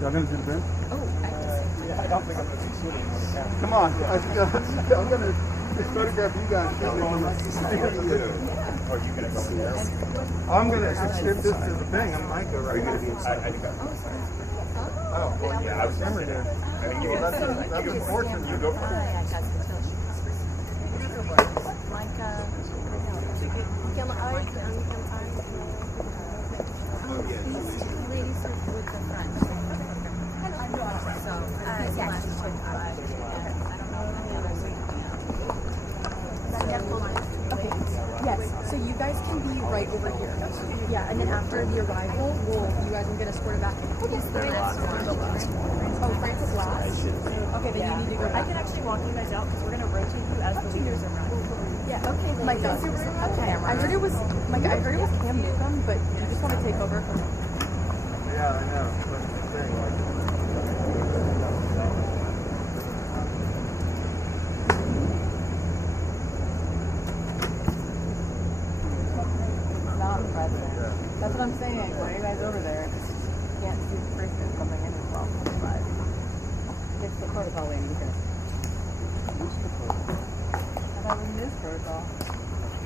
Y'all gonna do the bend? Oh, I don't think I'm going to succeed anymore. Come on. I'm gonna just photograph you guys. Are you going to go there? I'm gonna extend this to the thing. I might go right. Are you going to be inside? I think I'm Oh, well, yeah, I was remember there. there. That's unfortunate. You go for it. Yes, so you guys can be right over here. Yeah, and then after the arrival, you guys will get escorted back. Oh, France is last. Okay, then you need to go back. I can actually walk you guys out because we're going to rotate you as the leaders around. Yeah, okay. Like, I heard it was Cam Newcomb, but you just want to take over from him. Yeah, I know. That's the thing. Not the president. That's what I'm saying. Why are you guys over there? You can't see the person coming in as well. But it's the protocol lady. I thought we missed protocol.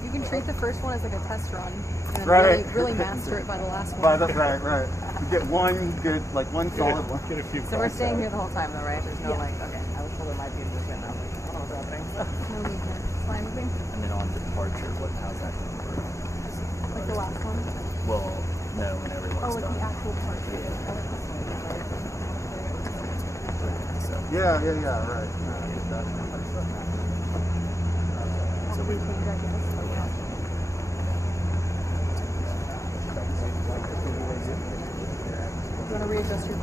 You can treat the first one as like a test run, and then Right. really master it by the last one. Right. You get one good, like one solid one. Get a few So we're staying here the whole time though, right? There's no like, okay, I was told there might be a movement. I was like, I don't know what's happening. No need here. Fine with me. I mean, on departure, how's that going to work? Like the last one. Well, no, when everyone's Oh, like done. the actual part. So, Yeah, right. so we You want to readjust your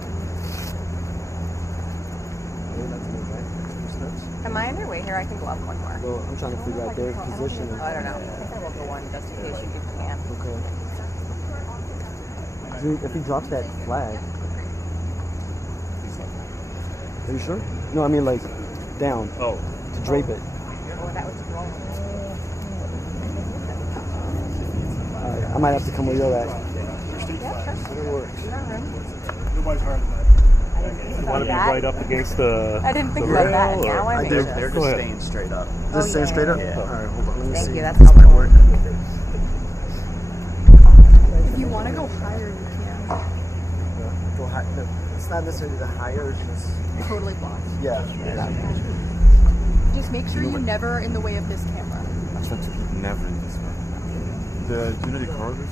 Am I on your way here? I can go up one more. Well, I'm trying to figure out their position. Oh, I don't know. I think I will go one just in case you can. Okay. Dude, if he drops that flag. Are you sure? No, I mean like down. Oh. To drape it. Oh, that was wrong. I might have to come where you're at. Yeah, sure. It works. Nobody's hard than that. I didn't think You want to about be that. right up against the I didn't think the about that. rail, Now or- I make sense. they're Go just ahead. staying straight up. Just staying straight up? Yeah. Alright, hold on. Let me Thank see. you. That's helpful. If you want to go higher, you can. Go high. No, it's not necessarily the higher, it's just. Totally blocked. Yeah. Just make sure you never are in the way of this camera. Never this way. The Unity corridors?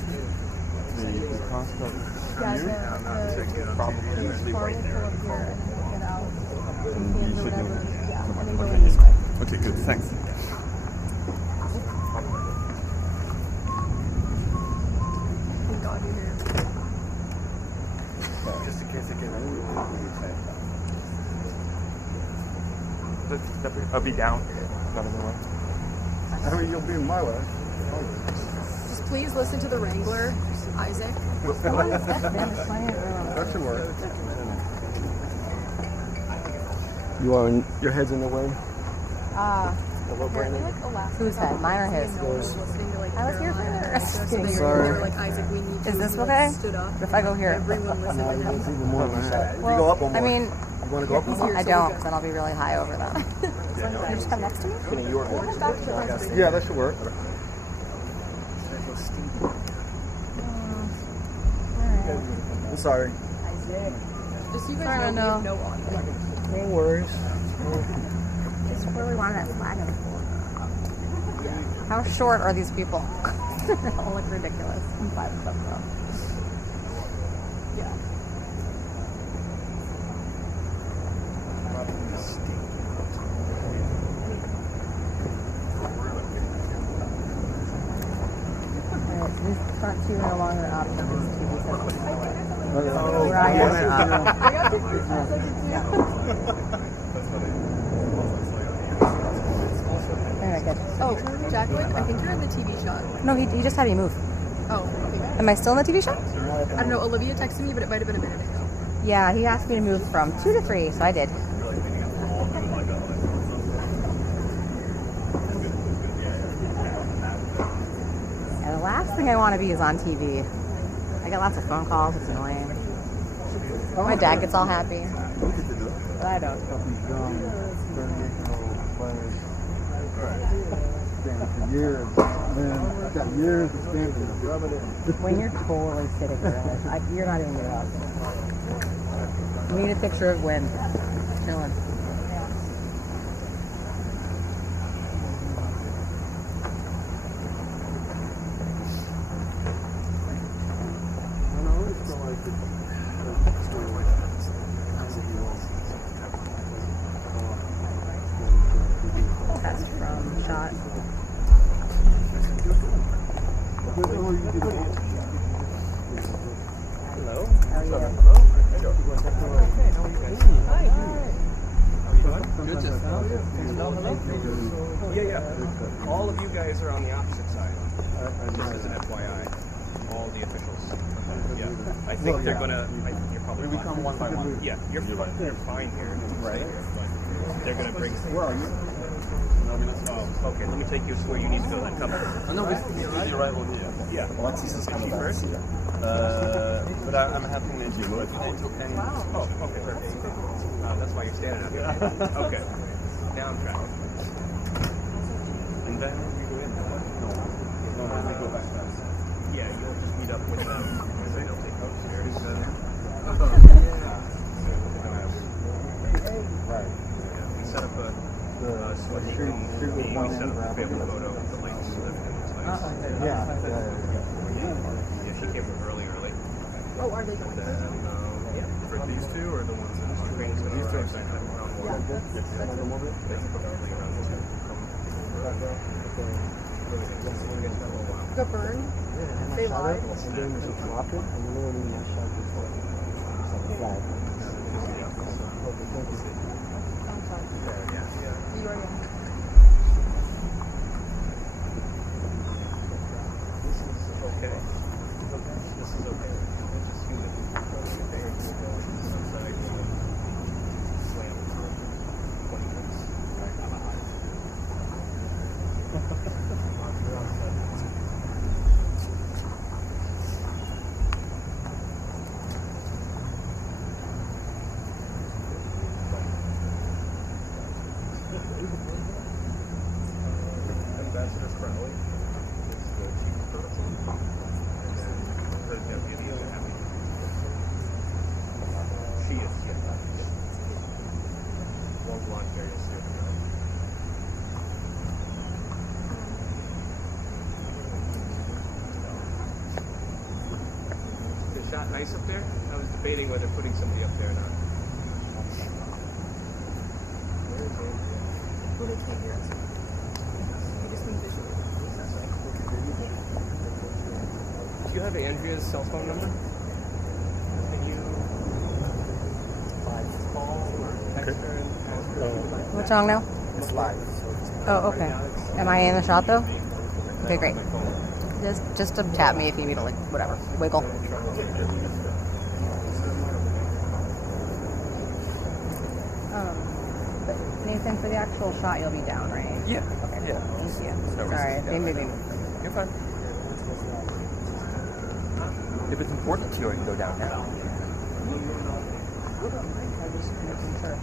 The crosscut? Yeah, the probably car right will there. pull up here and then we'll get out. And you And should whatever. know. Yeah, and then go in this way. Okay, good, thanks. Thank God you're here. Just in case it gets I'll be down. Not in the way. I mean, you'll be in my way. Just please listen to the Wrangler, Isaac. That should work. You are in, your head's in the way. Hello, Brandon. Whose head? Mine or his? No one was listening to like I was here Carolina. first. So they were, Sorry. they were like, Isaac, we need you. Is this We, like, okay? Stood up. If I go here. Everyone listened No, to him. it's even more than that. If you Well, go up one I more. mean, You want to go up one more? I don't, because then I'll be really high over them. Can you just come next to me? Yeah, that should work. I'm sorry. Just so you Sorry, guys know, we no. have no audio. No worries. Just where we wanted that flag in for. How short are these people? They all look ridiculous. I'm 5'7" though. Yeah. Alright, so these front two are no longer an option. These TV sets. Oh, Where I am. I got two pictures. I did too. Alright, good. Oh, Jacqueline, I think you're in the TV shot. No, he just had me move. Oh, okay. Am I still in the TV shot? I don't know. Olivia texted me, but it might have been a minute ago. Yeah, he asked me to move from 2 to 3, so I did. And the last thing I want to be is on TV. I get lots of phone calls, it's annoying. My dad gets all happy, but I don't. These young, 38-year-old players. Standing for years. Man, I've got years of standing. When you're totally sitting there, you're not even gonna up. We need a picture of Gwen chilling. Test from shot. Hello. How are you? Yeah. All of you guys are on the opposite side. Just as an FYI, all the officials. Yeah. I think they're gonna. You're probably. We come one by one. Yeah, you're fine. You're fine here. Right. They're gonna bring. Where are you? Oh, okay. Let me take you to where you need to go. Then come. No, this is the arrival here. Yeah. Alexis is coming back first? here. But I'm having an issue. If they took any... Oh, okay, perfect. That's why you're standing up here. Okay. Now I'm tracking. And then we go in. No, we go back down. Yeah, you'll just meet up with them because they don't take notes here. Right. We set up a so he can meet. We set up a family photo with the lights. Yeah. Yeah, she came from early. Oh, are they going? Yeah. For these two or the ones in Ukrainian? These two. The burn? They lied? And then we just drop it and literally mash out the flag. Flag. You are young. Okay. This is okay. Just humid. Outside. Slam for 20 minutes. Ambassador Crowley is the chief of protocol. And then her deputy is Abby. She is, yeah. Long blonde hair, you'll see her now. Is that nice up there? I was debating whether putting somebody up there or not. Where is Andrea? Who did take yours? You just need visual. Do you have Andrea's cell phone number? Can you call or text her and ask her? What's wrong now? It's live. Oh, okay. Am I in the shot though? Okay, great. Just to tap me if you need to, like, whatever, wiggle. But Nathan, for the actual shot, you'll be down, right? Yeah. Okay. Yeah. Thank you. No Sorry, reason to they go. maybe. You're fine. If it's important to you, I can go down now. I'm just making sure.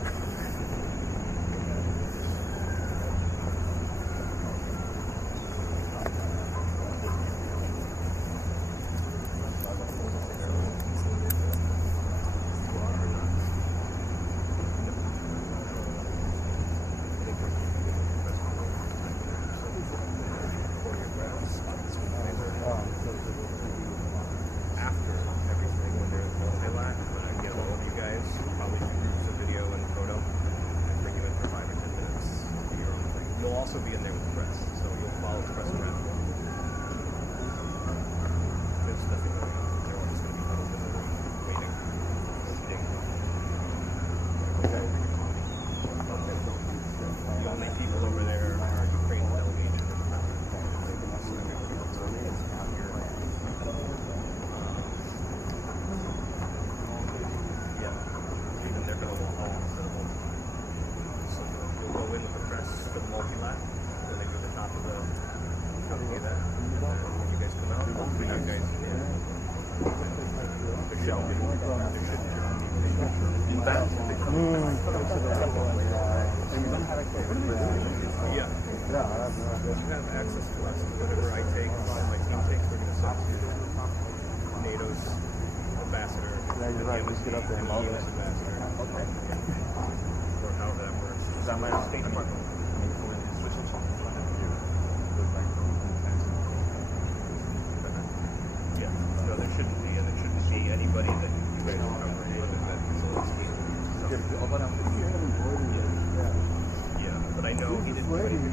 After everything, when they're that. Yeah. You have access to us. Whatever I take, my team takes, we're going to send to NATO's ambassador. Yeah, you're right. Just get up there. MOU's ambassador. Okay. Or however that works. Is that my State Department? Yeah. No, there shouldn't be, and there shouldn't be anybody that you guys remember other than Zelenskyy. Yeah, but I know he didn't do anything. He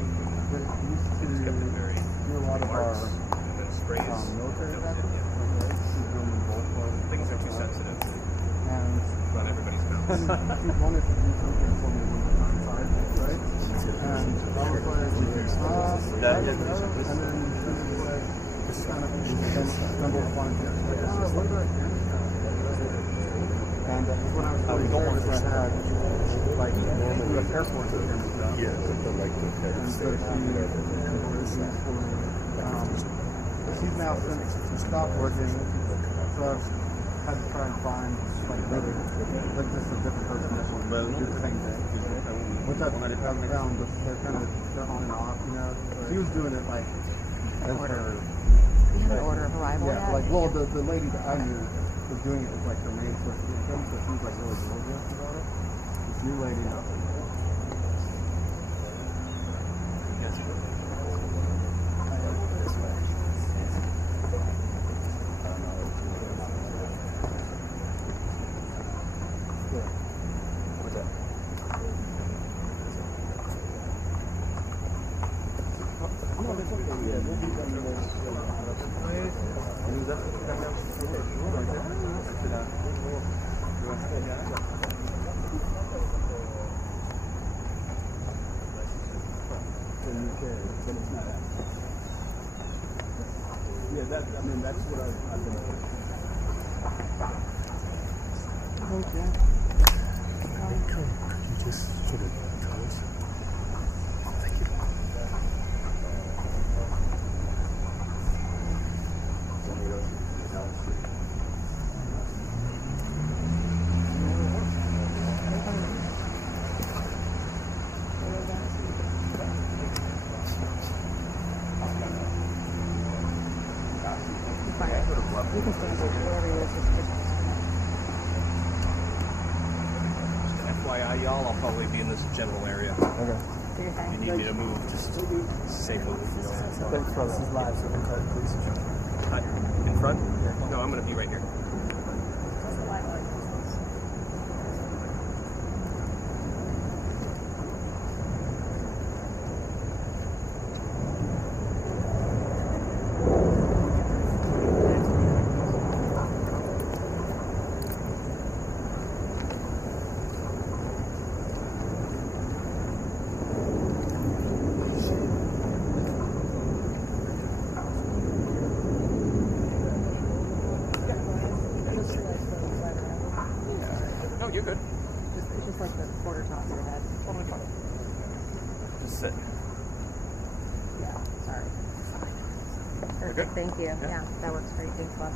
just kept it very remarks and then sprays. Military That was it, yeah. Things are too sensitive to run everybody's mouth. He wanted to do something for me when I was outside, right? And I was like, and then this is like, just kind of stumbled upon it. Like, what did I do? And when I was going to service, I had like U.S. Air Force and stuff. Yeah, so like the And so she's now since stopped working, so I've had to try and find like another, like just a different person that will do the same thing. Which I've found, but they're on and off, you know. She was doing it like as her. You have an order of arrival Yeah, yet? like well, the lady that I knew was doing it as like her main source of income, so she was like really diligent about it. This new lady. Yeah, that's what I've been doing. Could you just sort of tell us? Thank you. You can stand there, wherever you is. FYI, y'all, I'll probably be in this general area. Okay. Do your You thing. need me to move, just say move. Thanks, brother. This is live, so don't cut it, please. In front? No, I'm going to be right here. No, you're good. It's just like the quarter top of your head. Totally fine. Just sit. Yeah, sorry. Perfect, good? thank you. Yeah, that works great. Thanks, love.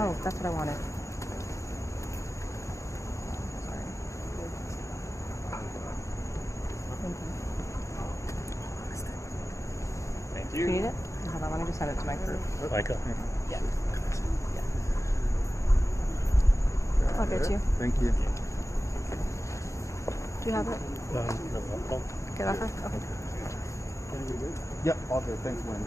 Oh, that's what I wanted. Sorry. Thank you. Thank Do you need it? Hold on, let me just send it to my crew. Micah. Yeah. I'll get you. Thank you. Do you have it? No. Get off her? Okay. Yep, all good. Thanks, Wayne.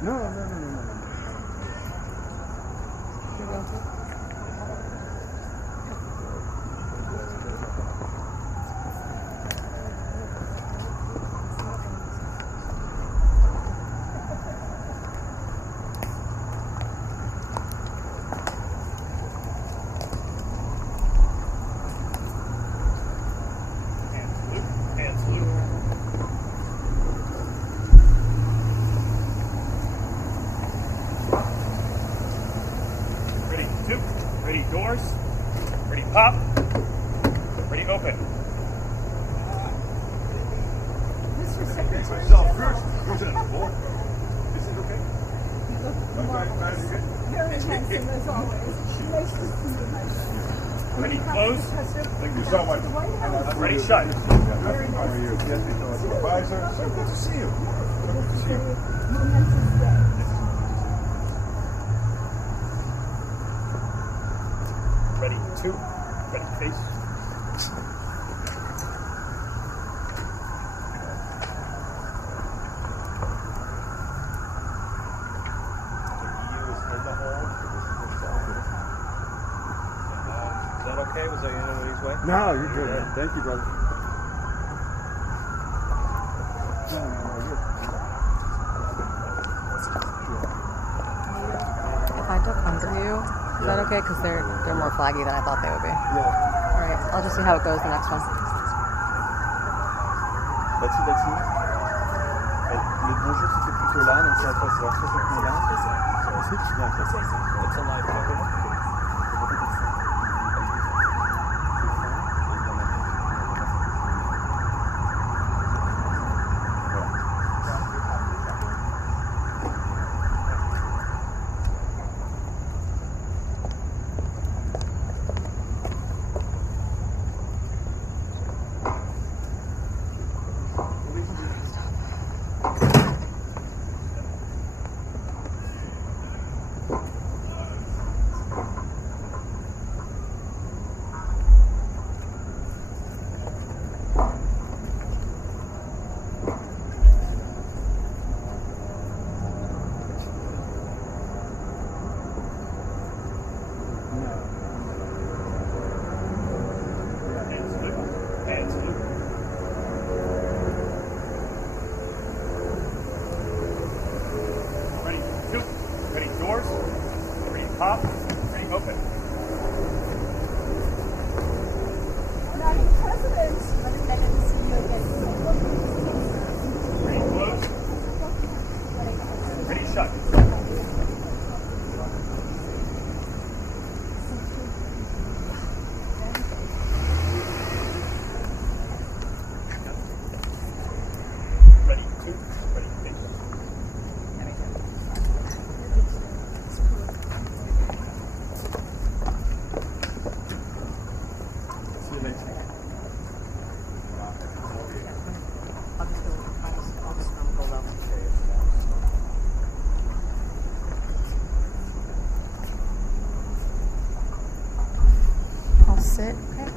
No, no, no, no, no. You're going to? Ready, doors. Ready, pop. Ready, open. Mr. Secretary. So, first, who's in the floor? Is it okay? Very handsome as always. Nice to see you, my friend. Ready, close. Thank you so much. Ready, shut. Very How are nice. you? Yes, supervisor. So good to see you. So good to see you. Momentous day. Ready, two. Ready, face. Okay, was that anybody's way? No, you're good, man. Thank you, brother. If I duck under you, is that okay? Because they're more flaggy than I thought they would be. Yeah. All right, I'll just see how it goes the next one. Là-dessus. Le bonjour, c'était plutôt là, donc ça passe vers ce là. Ensuite, bien, it's a live cover. Ready, two. Ready, doors. Ready, pop. Ready, open. Madam President. Very glad to see you again. Ready, close. Ready, shut. Ready, two. Ready, face. See you later. I'll sit. Okay.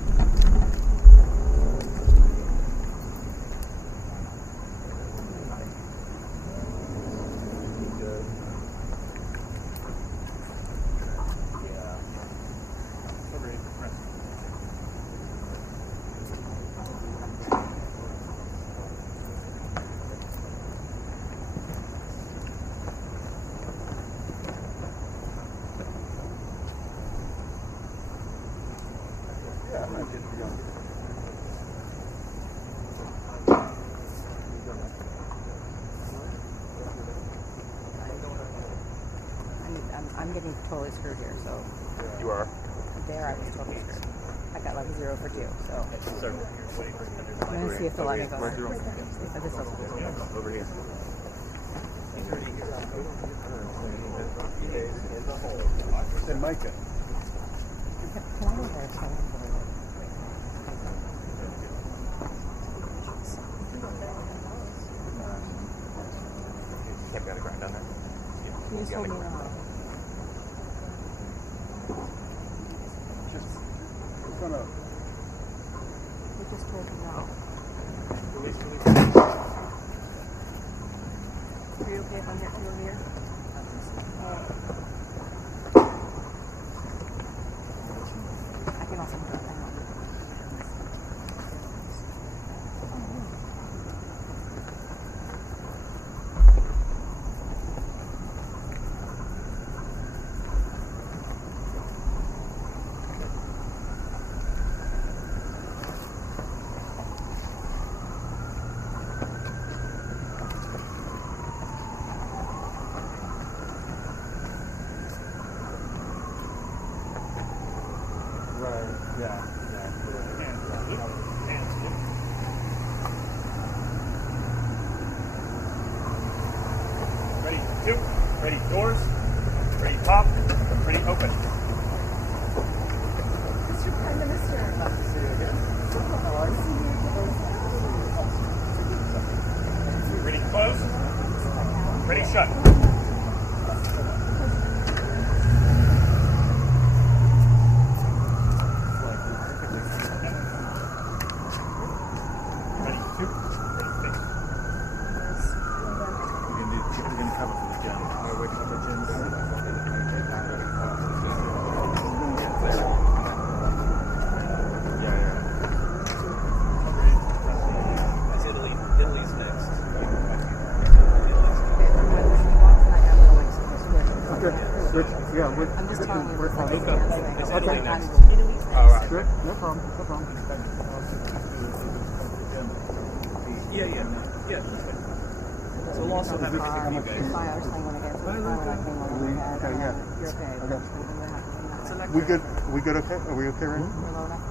Yeah, I'm not getting you going. I'm getting totally screwed here, so You are. there I was totally screwed. I got like 0 for 2, so So, I'm gonna see if they'll let me go. Where's your If this doesn't work. over here? Say Micah. Can I go there? So I don't have to worry. Can't be on the ground down there. You just told me no. Just gonna. You just told me no. Are you okay safe on here too over here? I can also go down. Ready, two, ready, doors, ready, top, ready, open. Mr. Prime Minister. Nice to see you again. How are you? Ready, close, ready, shut. I'm just telling you. We're fine. Okay. Okay. All right. Good. No problem. No problem. Yeah. So we'll also have Sorry, I was playing when I get to the car when I came over here. Okay, yeah. You're okay. Okay. Okay. We good okay? Are we okay right now? We're low enough?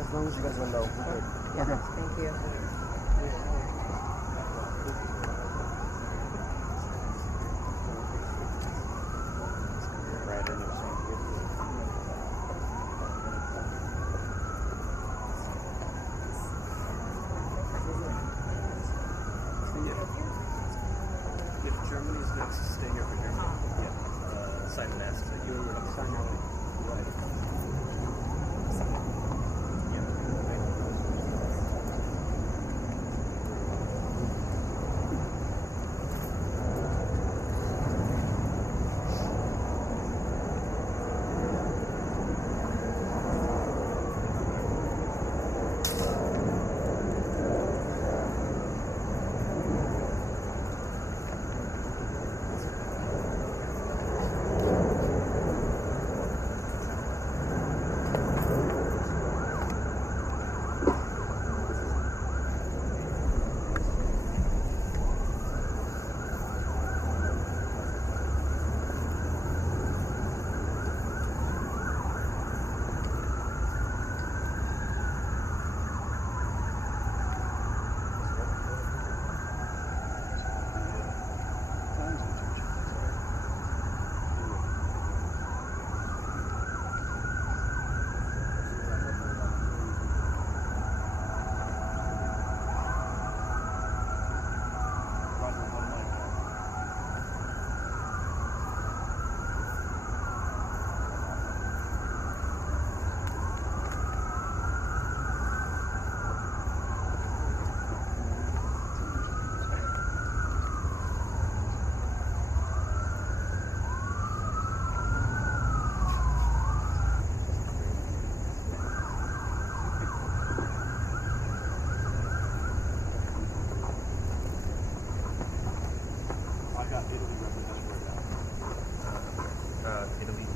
As long as you guys want to know. Yeah, Okay. thank you. If Germany's next to stay here for Germany, Simon asked that you would sign up. Right. Italy.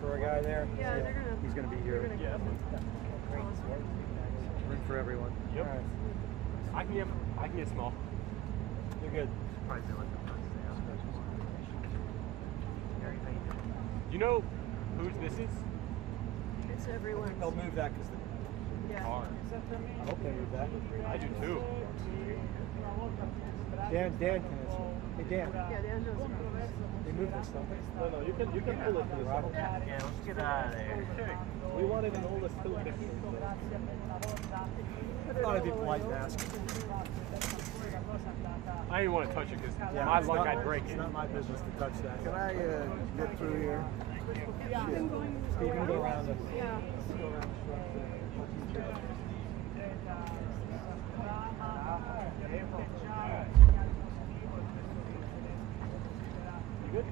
For a guy there? Yeah, they're gonna. He's going to be here. Yeah. Room for everyone. Yep. All right. I can get small. You're good. You know whose this is? It's everyone. They'll move that because car. I hope they move that. I do too. Dan can answer. Hey Dan. Yeah, Dan knows. They moved this stuff. No, you can pull it for the Robert. Yeah, let's get out of there. We wanted an oldest 250. I thought I'd be polite and ask. I didn't want to touch it because Yeah, my it's luck not- I'd break It's it. not my business to touch that. Can I get through here? Steve, you can go around this. Yeah. You good?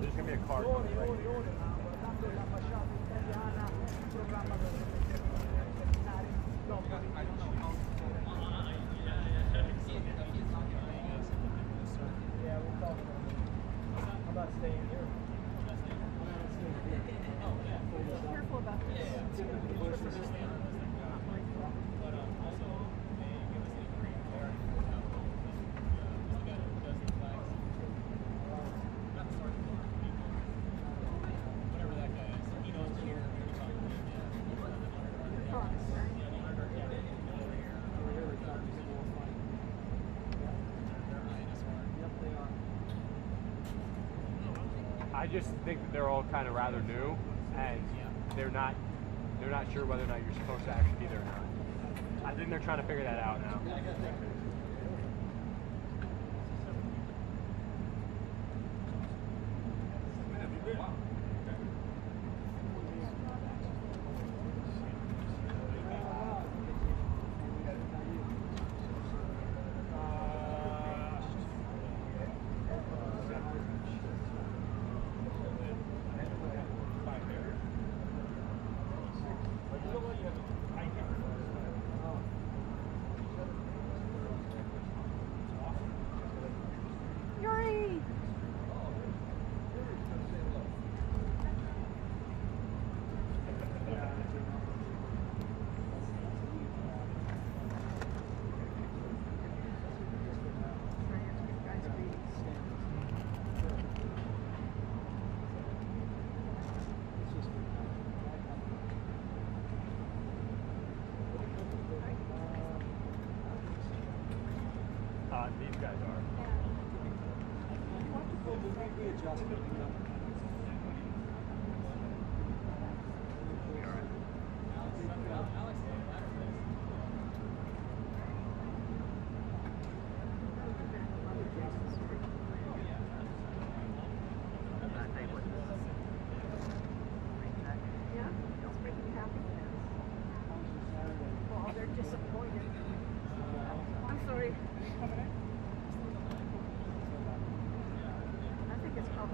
There's gonna be a car coming right here. Yeah, we'll talk about it. I'm not staying here. Careful about this. I just think that they're all kind of rather new, and they're not sure whether or not you're supposed to actually be there or not. I think they're trying to figure that out now. Yuri! These guys are. Well, they're disappointed. I'm sorry. I think it's called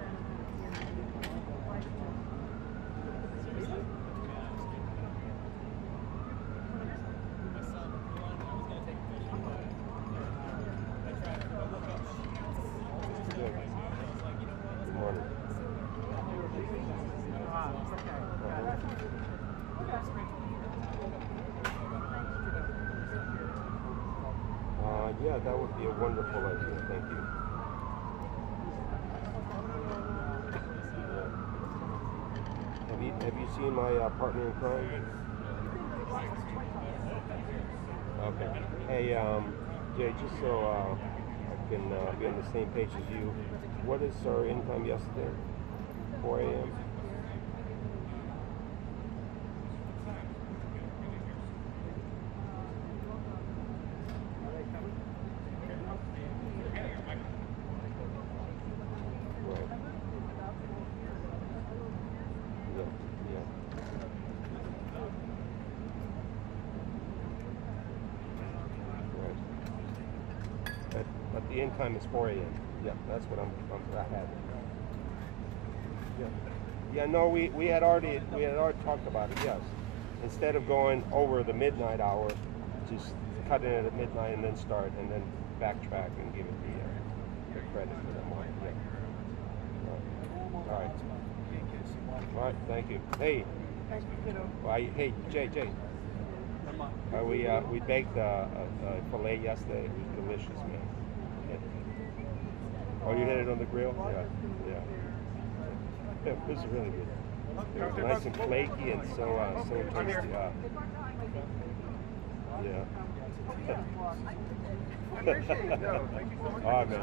Good morning. Yeah, that would be a wonderful idea. Thank you. Yeah. Have you seen my partner in crime? Okay. Hey, Jay, just so I can be on the same page as you, what is our income yesterday? 4 a.m. At the end time is 4 a.m. Yeah, that's what I had. Yeah. Yeah, no, we had already talked about it. Yes, instead of going over the midnight hour, just cut in at midnight and then start and then backtrack and give it the credit for the morning. Yeah. All right. All right. Thank you. Hey. Hey, Jay. We baked a filet yesterday. It was delicious, man. Yeah. Oh, you had it on the grill? Yeah. It was really good. It was nice and flaky and so tasty. Yeah. All right, man.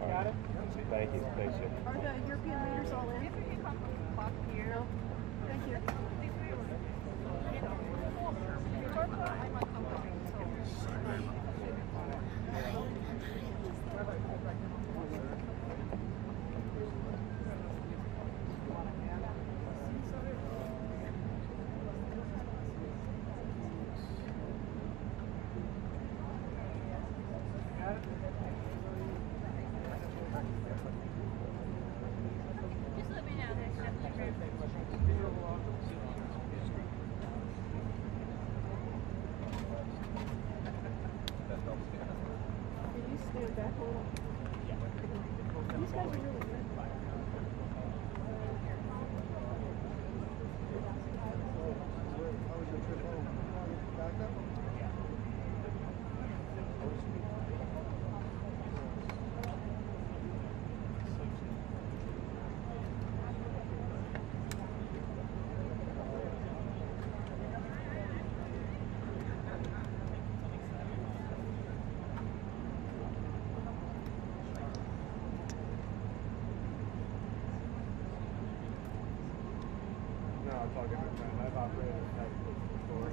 All right. Thank you. Thanks, Jim. Are the European leaders all in? No. Thank you. Stand back a little. These guys are really good. I've operated that before.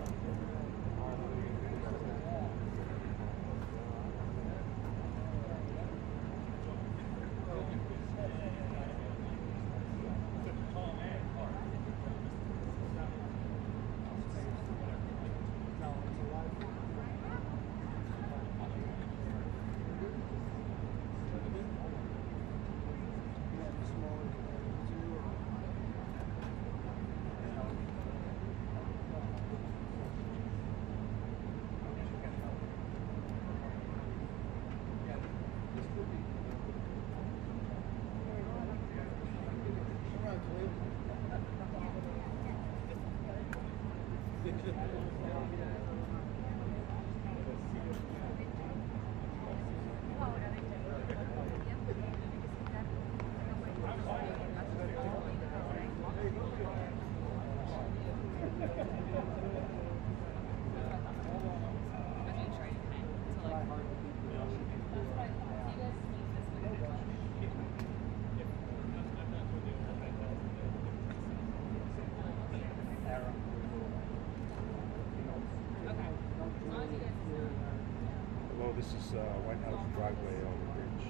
Hello, this is White House driveway on the bridge.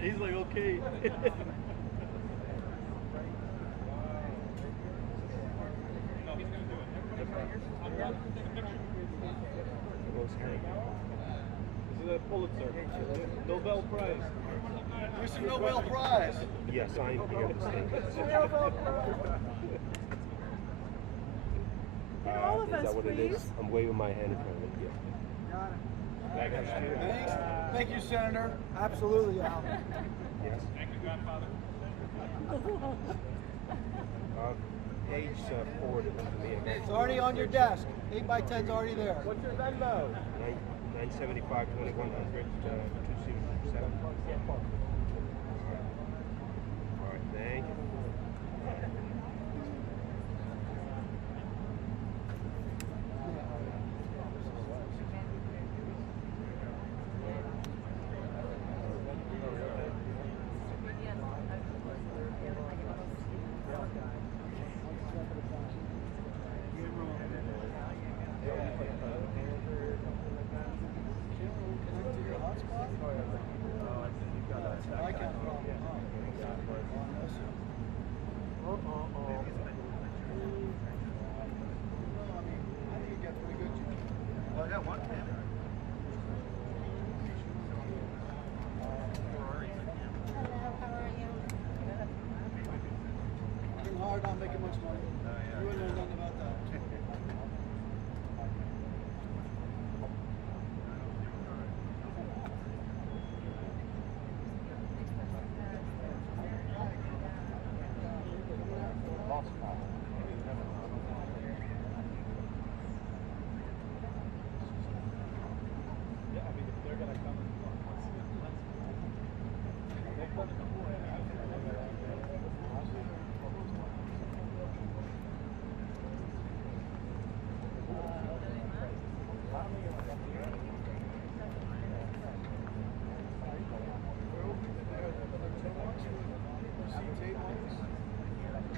He's like, okay. the Pulitzer, Nobel Prize. Where's the Nobel Prize? Yes, I'm here to say this. Get all of Is us, that what it please. is? I'm waving my hand in front of it. Thanks. Thank you, Senator. Absolutely, Al. Yes. Thank you, Godfather. Page 4 to me. It's already on your desk. 8x10's already there. What's your Venmo? 975 2100 267. All right, thank you. Hard, not making much money. You wouldn't know nothing about that.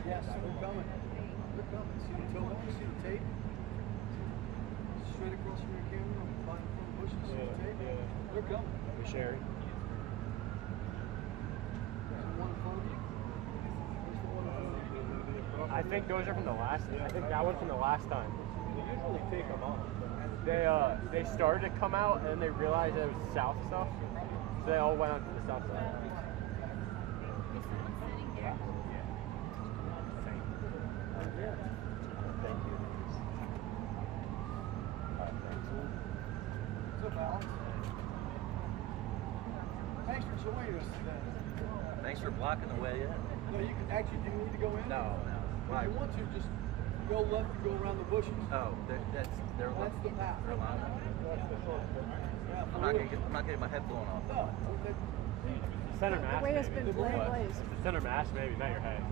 Yes, they're coming. They're coming. See the toe mark? See the tape? Straight across from your camera, behind from the bushes. See the tape? They're coming. We're sharing. There's the one in front of you. There's the one in front of you. I think those are from the last. I think that one's from the last time. They usually take them off. They started to come out and then they realized it was south stuff, so they all went on to the south side. What's up, Alan? Thanks for joining us today. Thanks for blocking the way in. No, you can actually, do you need to go in? No. If you want to, just go left and go around the bushes. Oh, That's the path. They're allowed. Yeah, I'm not getting my head blown off. No, Center mass. The way has maybe. been blazed. The center mass, maybe, not your head.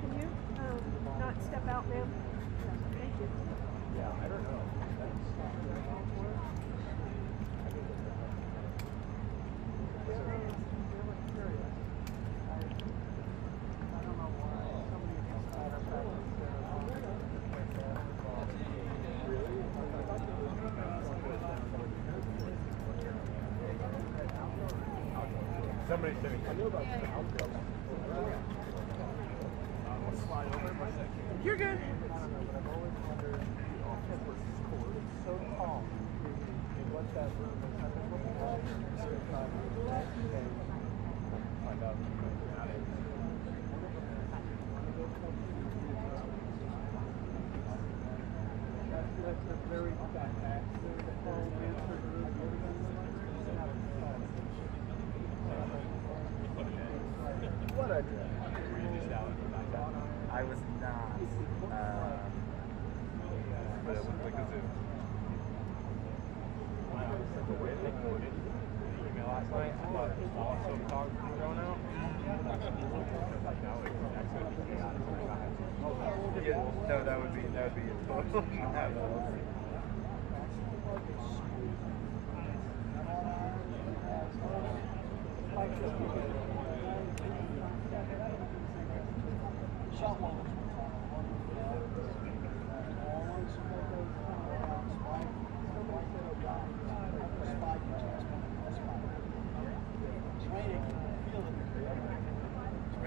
Can you not step out, ma'am? Thank you. Somebody's sitting. You're good. I was not. But it looked like a zoo. last night. I thought it was awesome photography going out. Like now it's that's gonna be chaotic. Yeah, no, that would be it.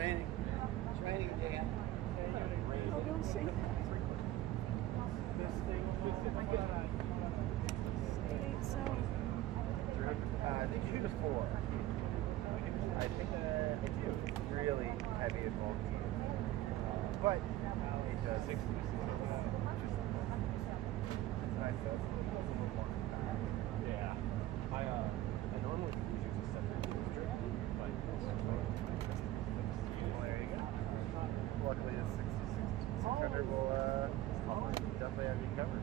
It's raining again. Oh, don't say that. I think 2 to 4. I think I do. Really heavy and bulky. But it does. It's nice though. It's a little more compact. Yeah. I normally use a 7 strip, but There you go. Luckily, the 600 will definitely have you covered.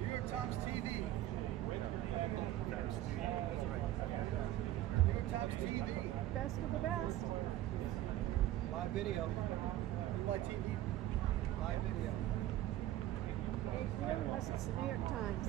New York Times TV. New York Times TV. Best of the best. Live video. NYTV. Live video. Unless it's the New York Times.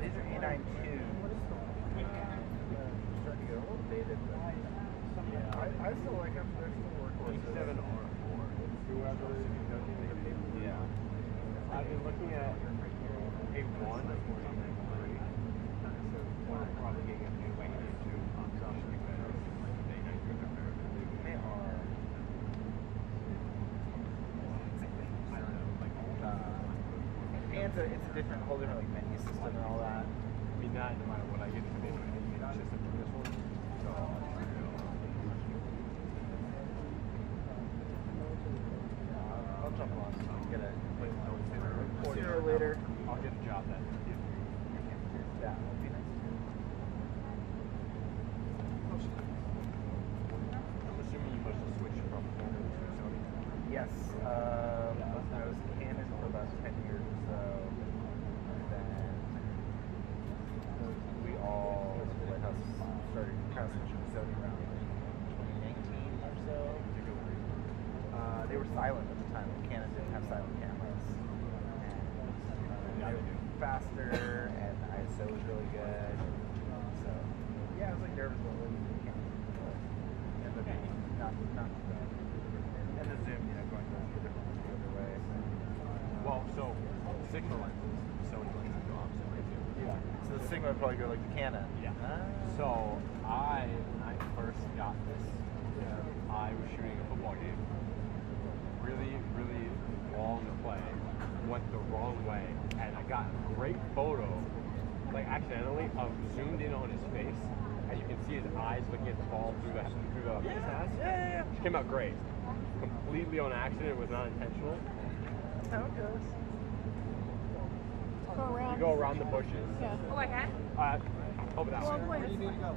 These are A92. Starting to get a little dated, but I still like them. They're still workhorses. 7R4. Yeah. I've been looking at A1 or A3. So probably getting a new like A2. They are. I don't know, like and it's a different, whole different like menu system and all that. I mean, not no matter what I get to do, it's just for this one. So I'll jump on. Get a quick note sooner sooner or later. I'll get a job then. Yeah, it'll be nice. I'm assuming you must have switched from Canon to Sony. Yes, I was Canon for about 10 years or so, and then we all, the White House started kind of switching to Sony around 2019 or so. They were silent at the time. Canon didn't have silent cameras, and they were faster, and ISO was really good. So yeah, I was like nervous about what and the not and the zoom, you know, going the other way. Well, so Sigma lenses, Sony lenses go opposite way too. Yeah. So the Sigma would probably go like the Canon. Yeah. So when I first got this, I was shooting a football game. Really, really long play. Went the wrong way, and I got a great photo, like accidentally, of zoomed in on his face, and you can see his eyes looking at the ball through the face mask. Yeah. Which came out great. Completely on accident. It was not intentional. That's how it goes. Go around. You go around the bushes. Yeah. Oh, I had? Over that Long way. way. Where do you need to go?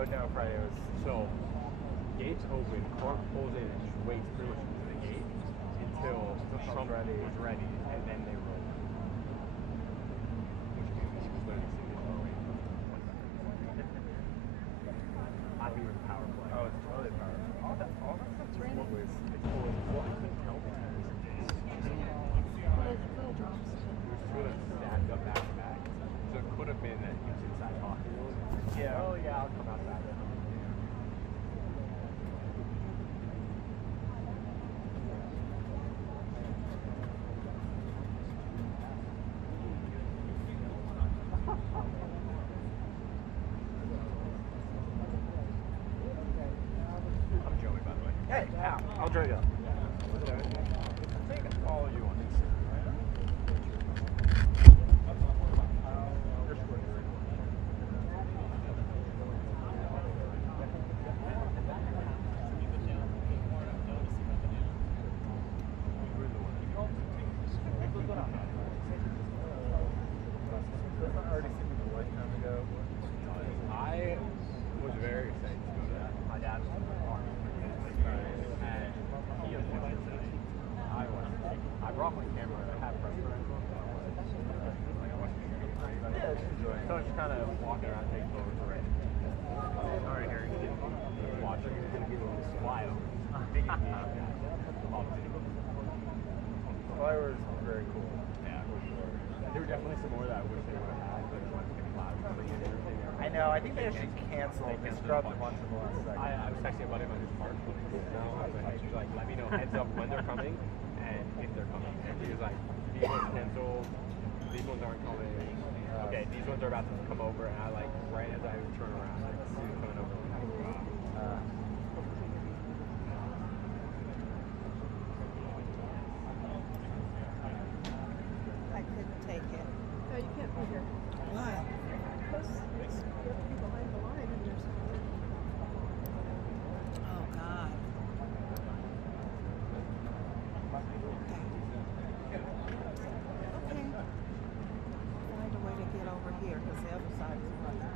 Oh no, Friday was. So, gates open, car pulls in and just waits pretty much into the gate until Trump was ready, and then they roll. Which means he was literally sitting there waiting. I think it was a power play. Oh, it's totally power. All that stuff's raining. It's always what I couldn't tell because Little drops. it was two of them stacked up back to back. So it could have been that he was inside talking to him. Yeah. Oh yeah, I'll come outside. I'm Joey, by the way. Hey, Al, I'll join you. I think I follow you on Instagram. I was very excited to go to that. My dad was in the car, and he unfortunately, I brought my camera and I had press for it. Like I wasn't shooting for anybody. Yeah, just enjoying it. So I was just kind of walking around taking photos of it. Sorry, Harry, you didn't watch it. It's going to be a little wild. Big and loved it. Flowers were very cool. Yeah, for sure. There were definitely some more that I wish they would have had, but it was getting loud coming in and everything. I know. I think they actually canceled. They scrubbed a bunch of the last second. I was texting a buddy of mine who's parked when he's now. I was like, hey, she's like, let me know heads up when they're coming and if they're coming. And he was like, these ones canceled, these ones aren't coming. Okay, these ones are about to come over, and I like right as I turn around, I see them coming over. I'm like, wow. I couldn't take it. No, you can't be here. Why? Because you have to be behind the line and there's Oh, God. Okay. Find a way to get over here because the other side is running.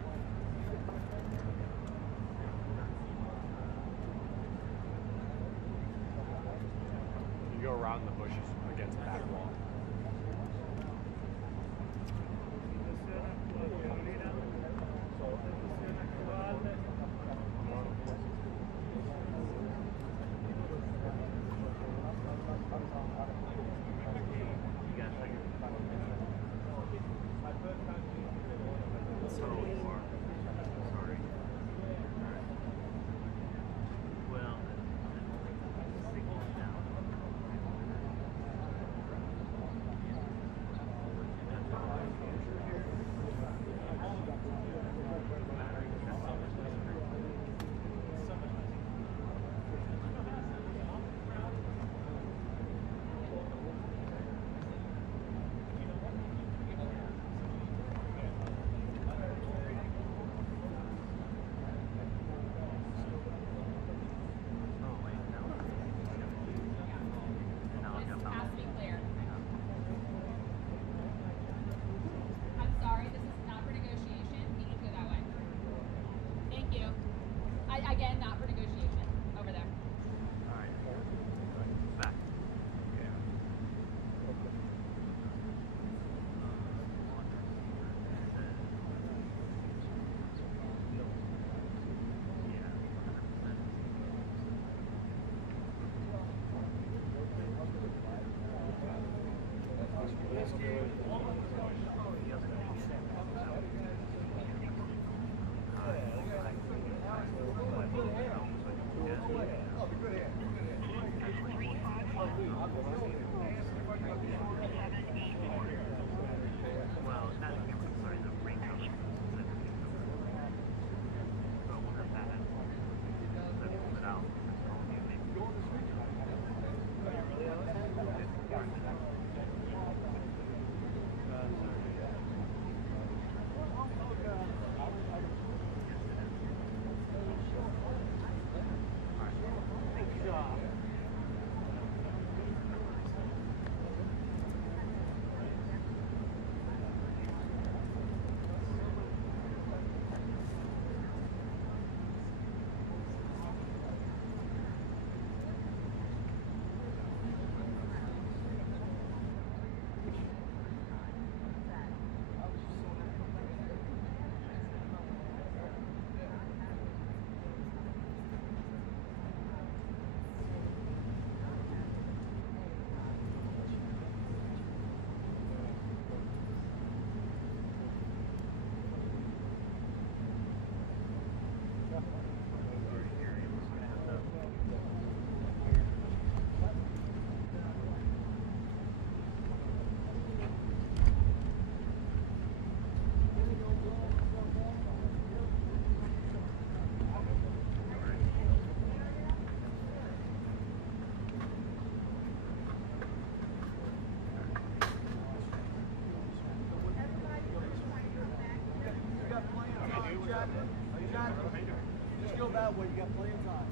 Just go that way, you got plenty of time.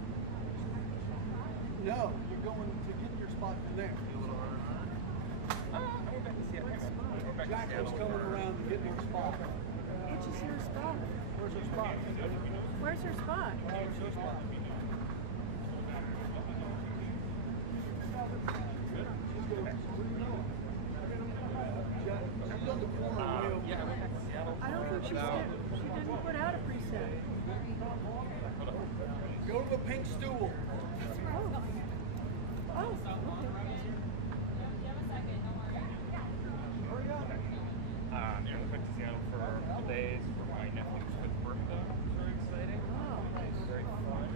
No, you're going to get your spot from there. Jacob's coming around to get her spot. Which is her spot? Where's her spot? Where's her spot? Where's her spot? She's on the corner way over there. I don't think she didn't put out a preset. Go to the pink stool. Oh, okay. Yeah, we went to Seattle for a couple days for my nephew's 5th birthday. Very exciting. Very fun.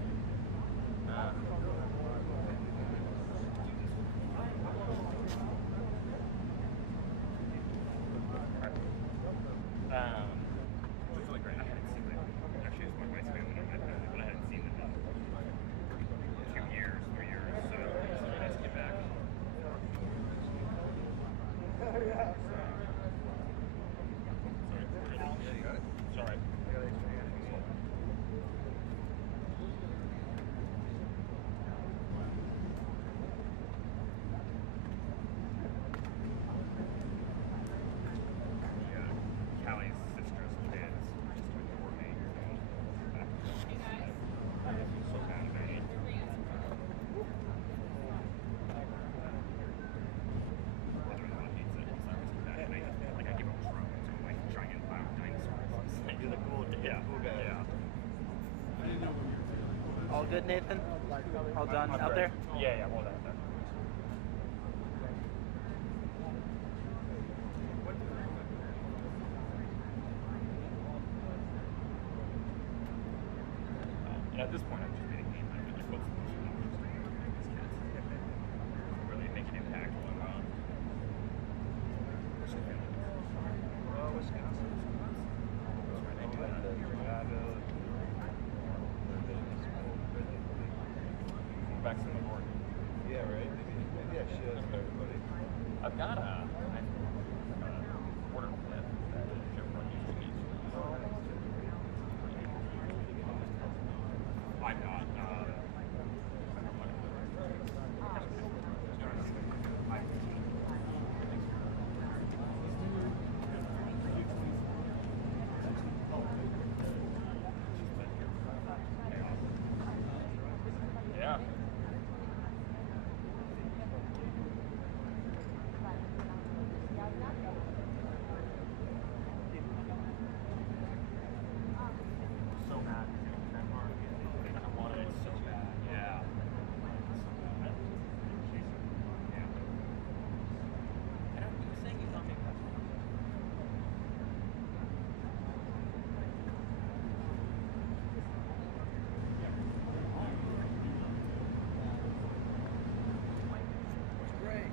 It was really great. I hadn't seen them. Actually, it was my wife's family, but I hadn't seen them in 2 years, 3 years. So it's nice to get back. Sorry. Callie's sister's kids just adore me. So bad at me. Like I give them drones or like giant wild dinosaurs. You're the cool guy. Yeah. All good, Nathan? All done out there? Yeah, well done out there. And at this point, I'm just getting game. I'm just focusing on these kids. Really make an impact on Wisconsin. Back to the board. Yeah, right. Maybe I should for everybody. I've got a order clip that everyone usually needs. I got yeah. So mad. I wanted it so bad. Yeah. Great.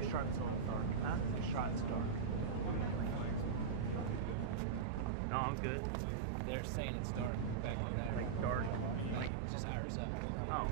He's trying to dark. Huh? He's trying to dark. No, I'm good. They're saying it's dark back in there. Like dark. Like just hours up. Oh.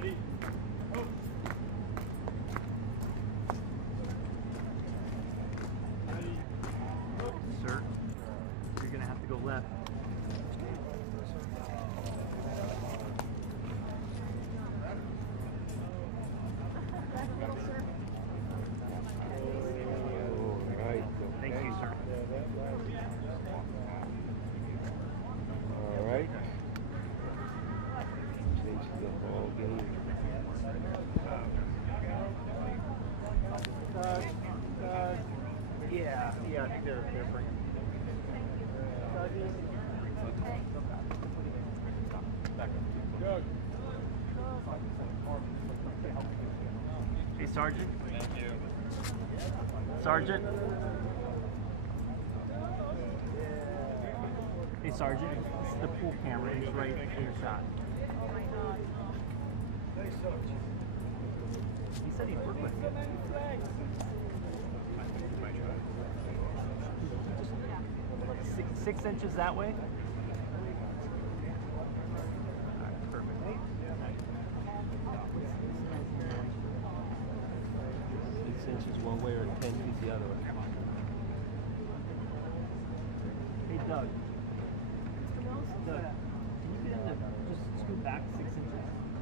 Ready? Go. Ready? Go. Sir, you're gonna have to go left. Thank you, sir. All right. Change the whole game. Yeah, I think they're bringing. Go. Hey, Sergeant. Thank you. Sergeant. Hey, Sergeant. This is the pool camera. He's right in your shot. He said he'd work with you. 6 inches that way? Alright, perfect. 6 inches one way or 10 feet the other way. Hey, Doug. Doug, can you get him to just scoot back 6 inches?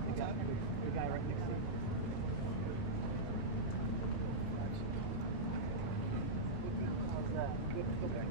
The guy right next to you. How's that? Go back.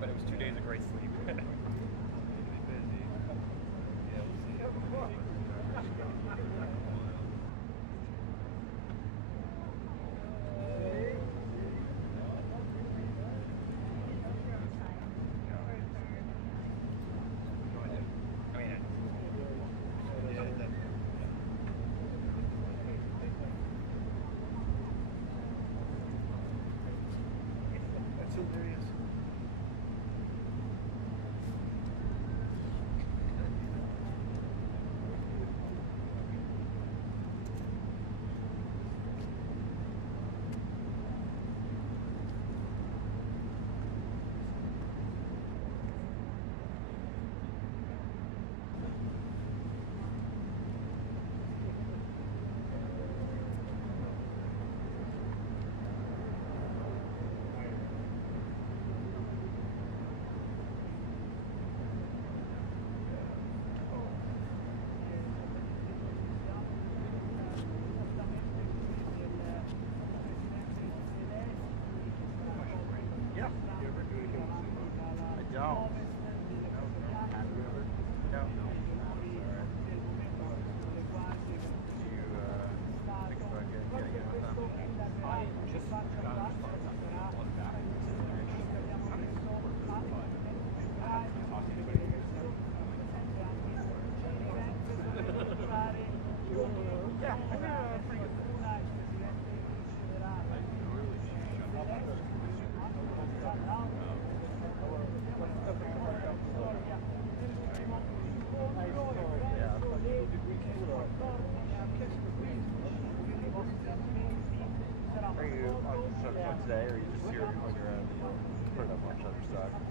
But it was 2 days of great sleep. That's hilarious. today, or you just here when you're at the put up on Shutterstock?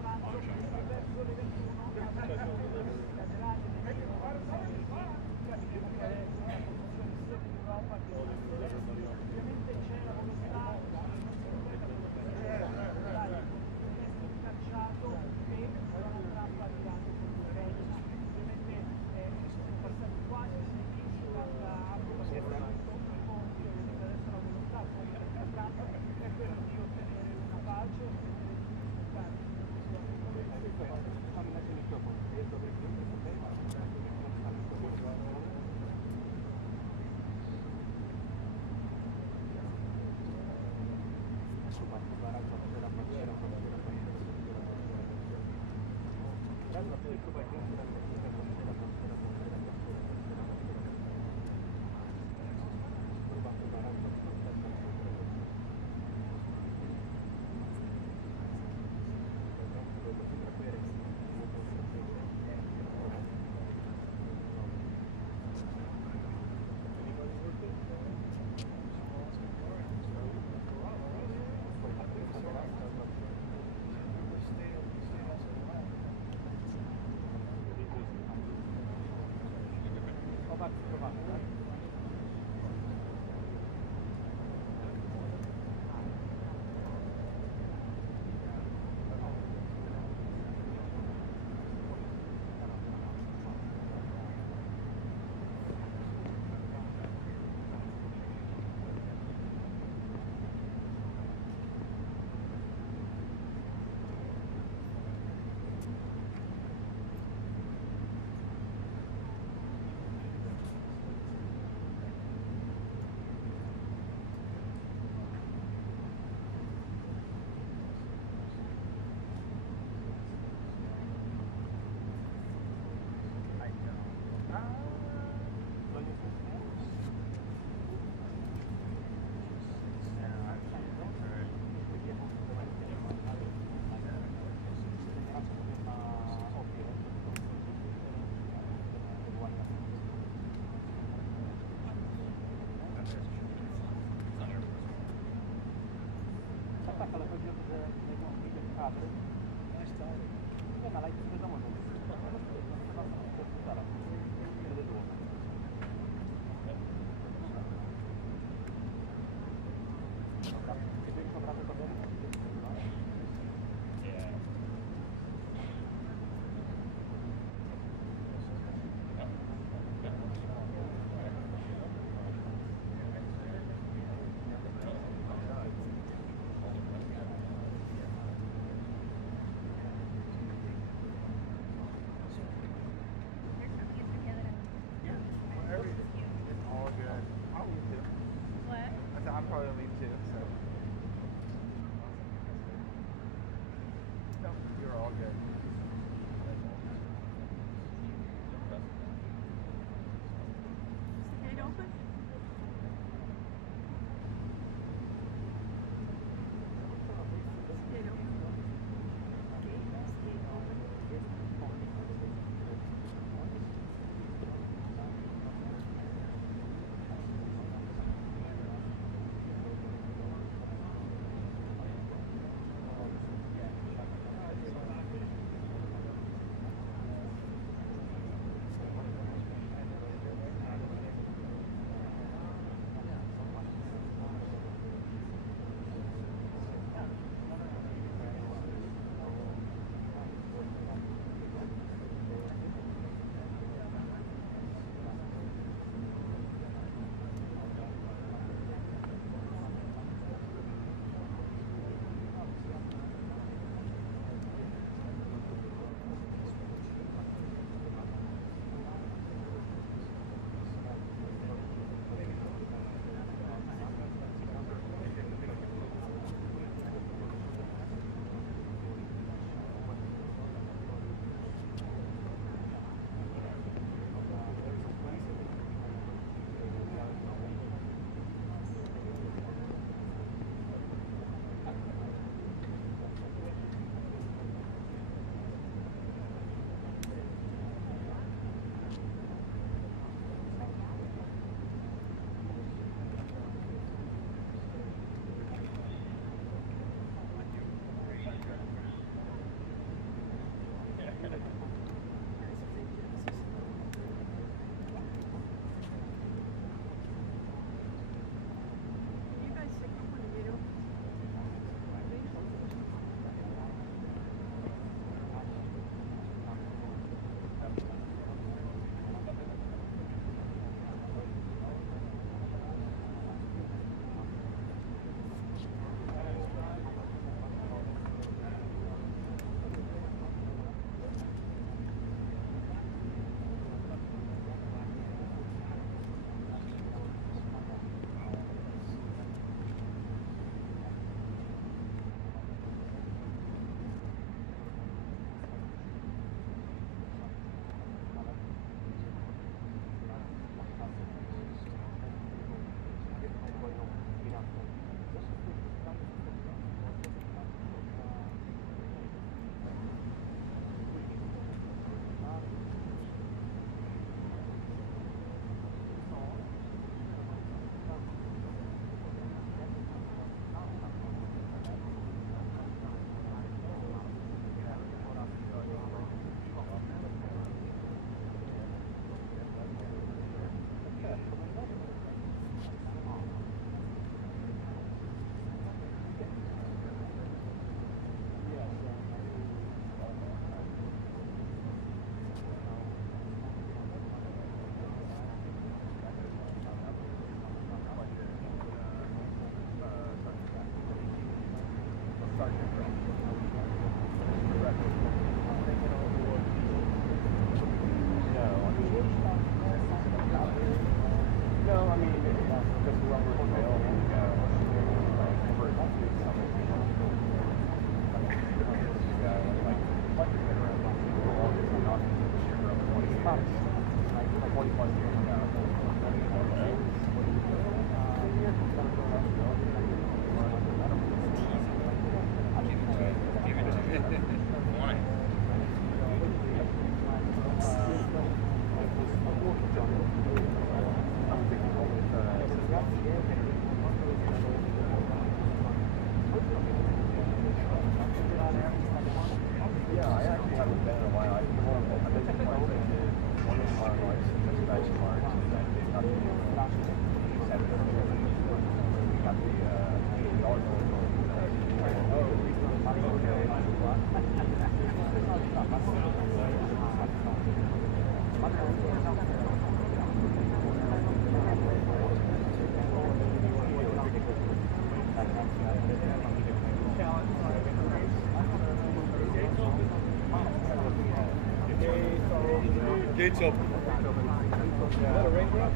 Gates open. Is that a rain drop?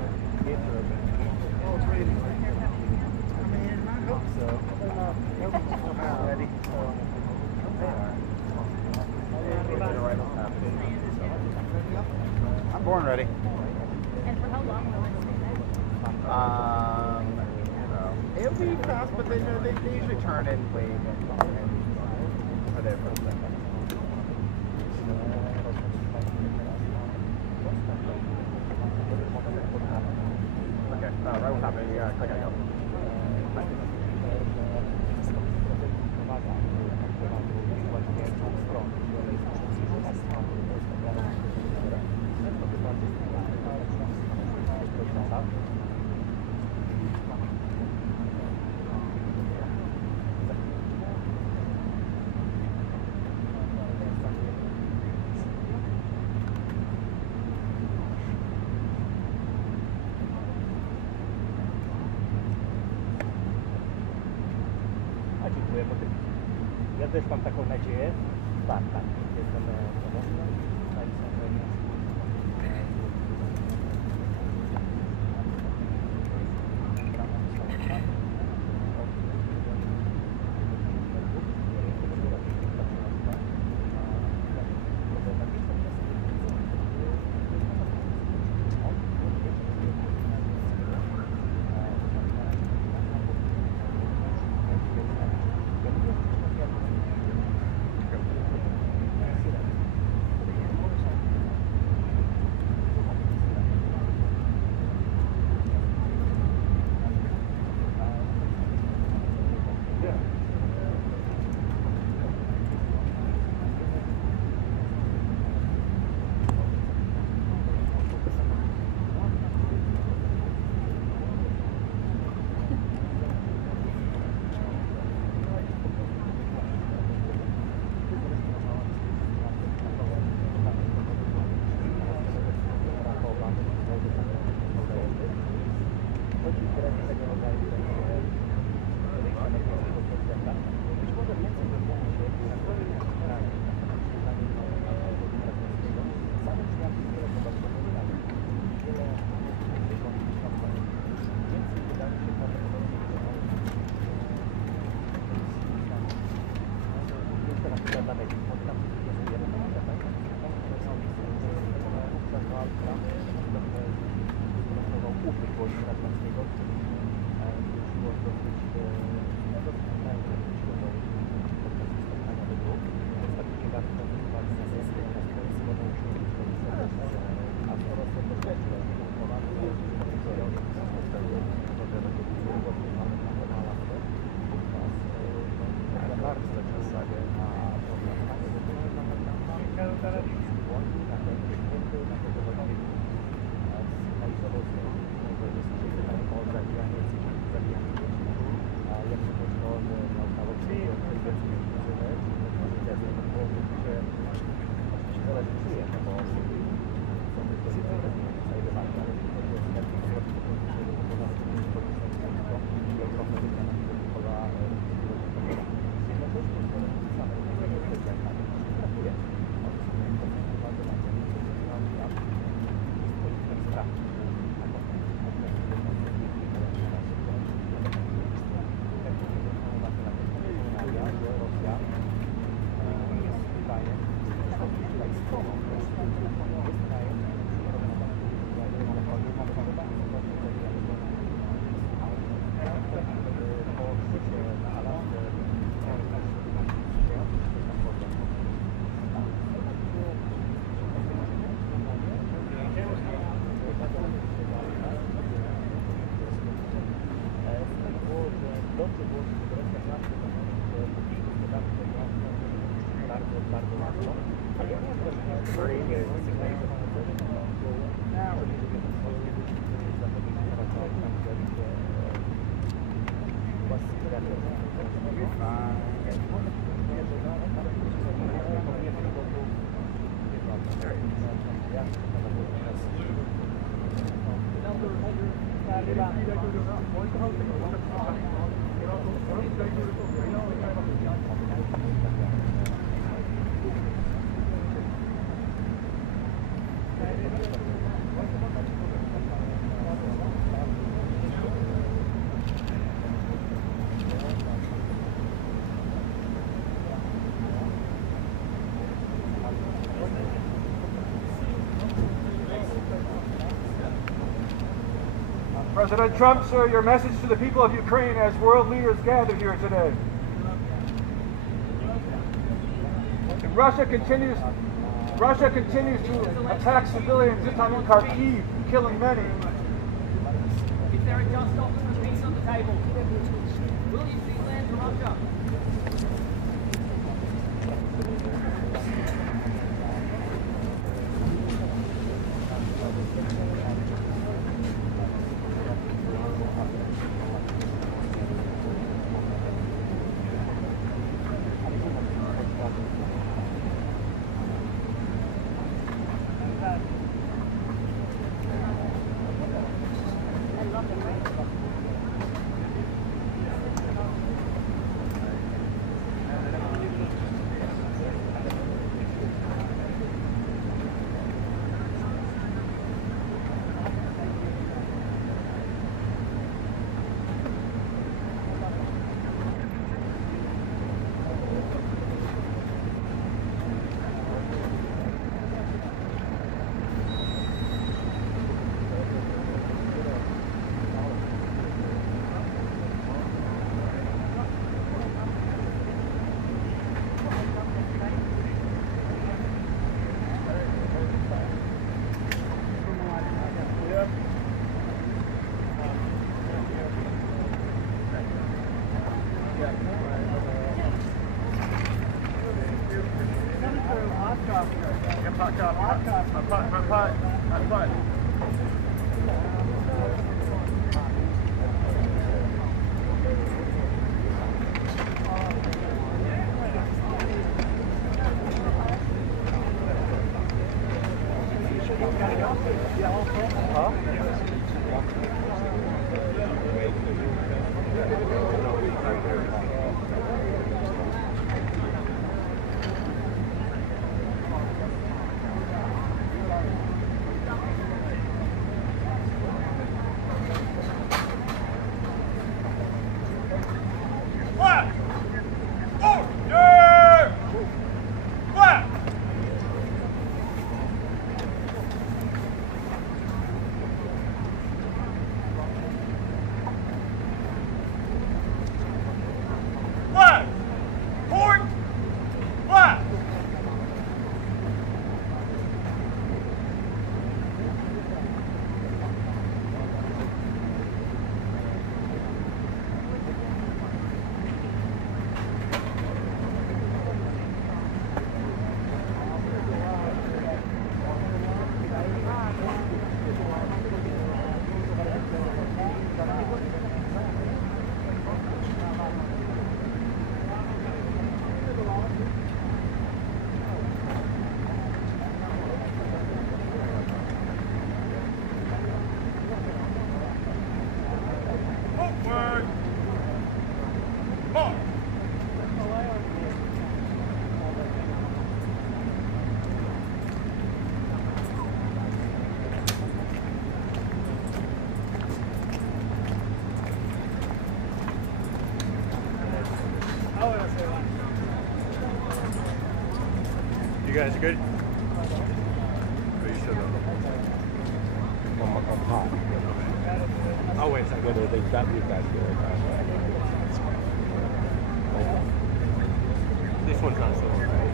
Gates are open. Oh, it's raining. I mean, I hope so. They're not ready. They are. I'm born ready. And for how long will it stay there? It'll be fast, but they usually turn and wave and are there for a second. Okay, right what's happening. Yeah, I gotta go. Dziękuję, bo ja też mam taką nadzieję. Tak, jestem pomocny. President Trump, sir, your message to the people of Ukraine as world leaders gather here today. Russia continues to attack civilians, this time in Kharkiv, killing many. Is there a just stop for peace on the table? Will you see land for Russia? You guys good? Are you still going? I'm hot. Oh, wait a second. They've got you guys here. This one's not so okay.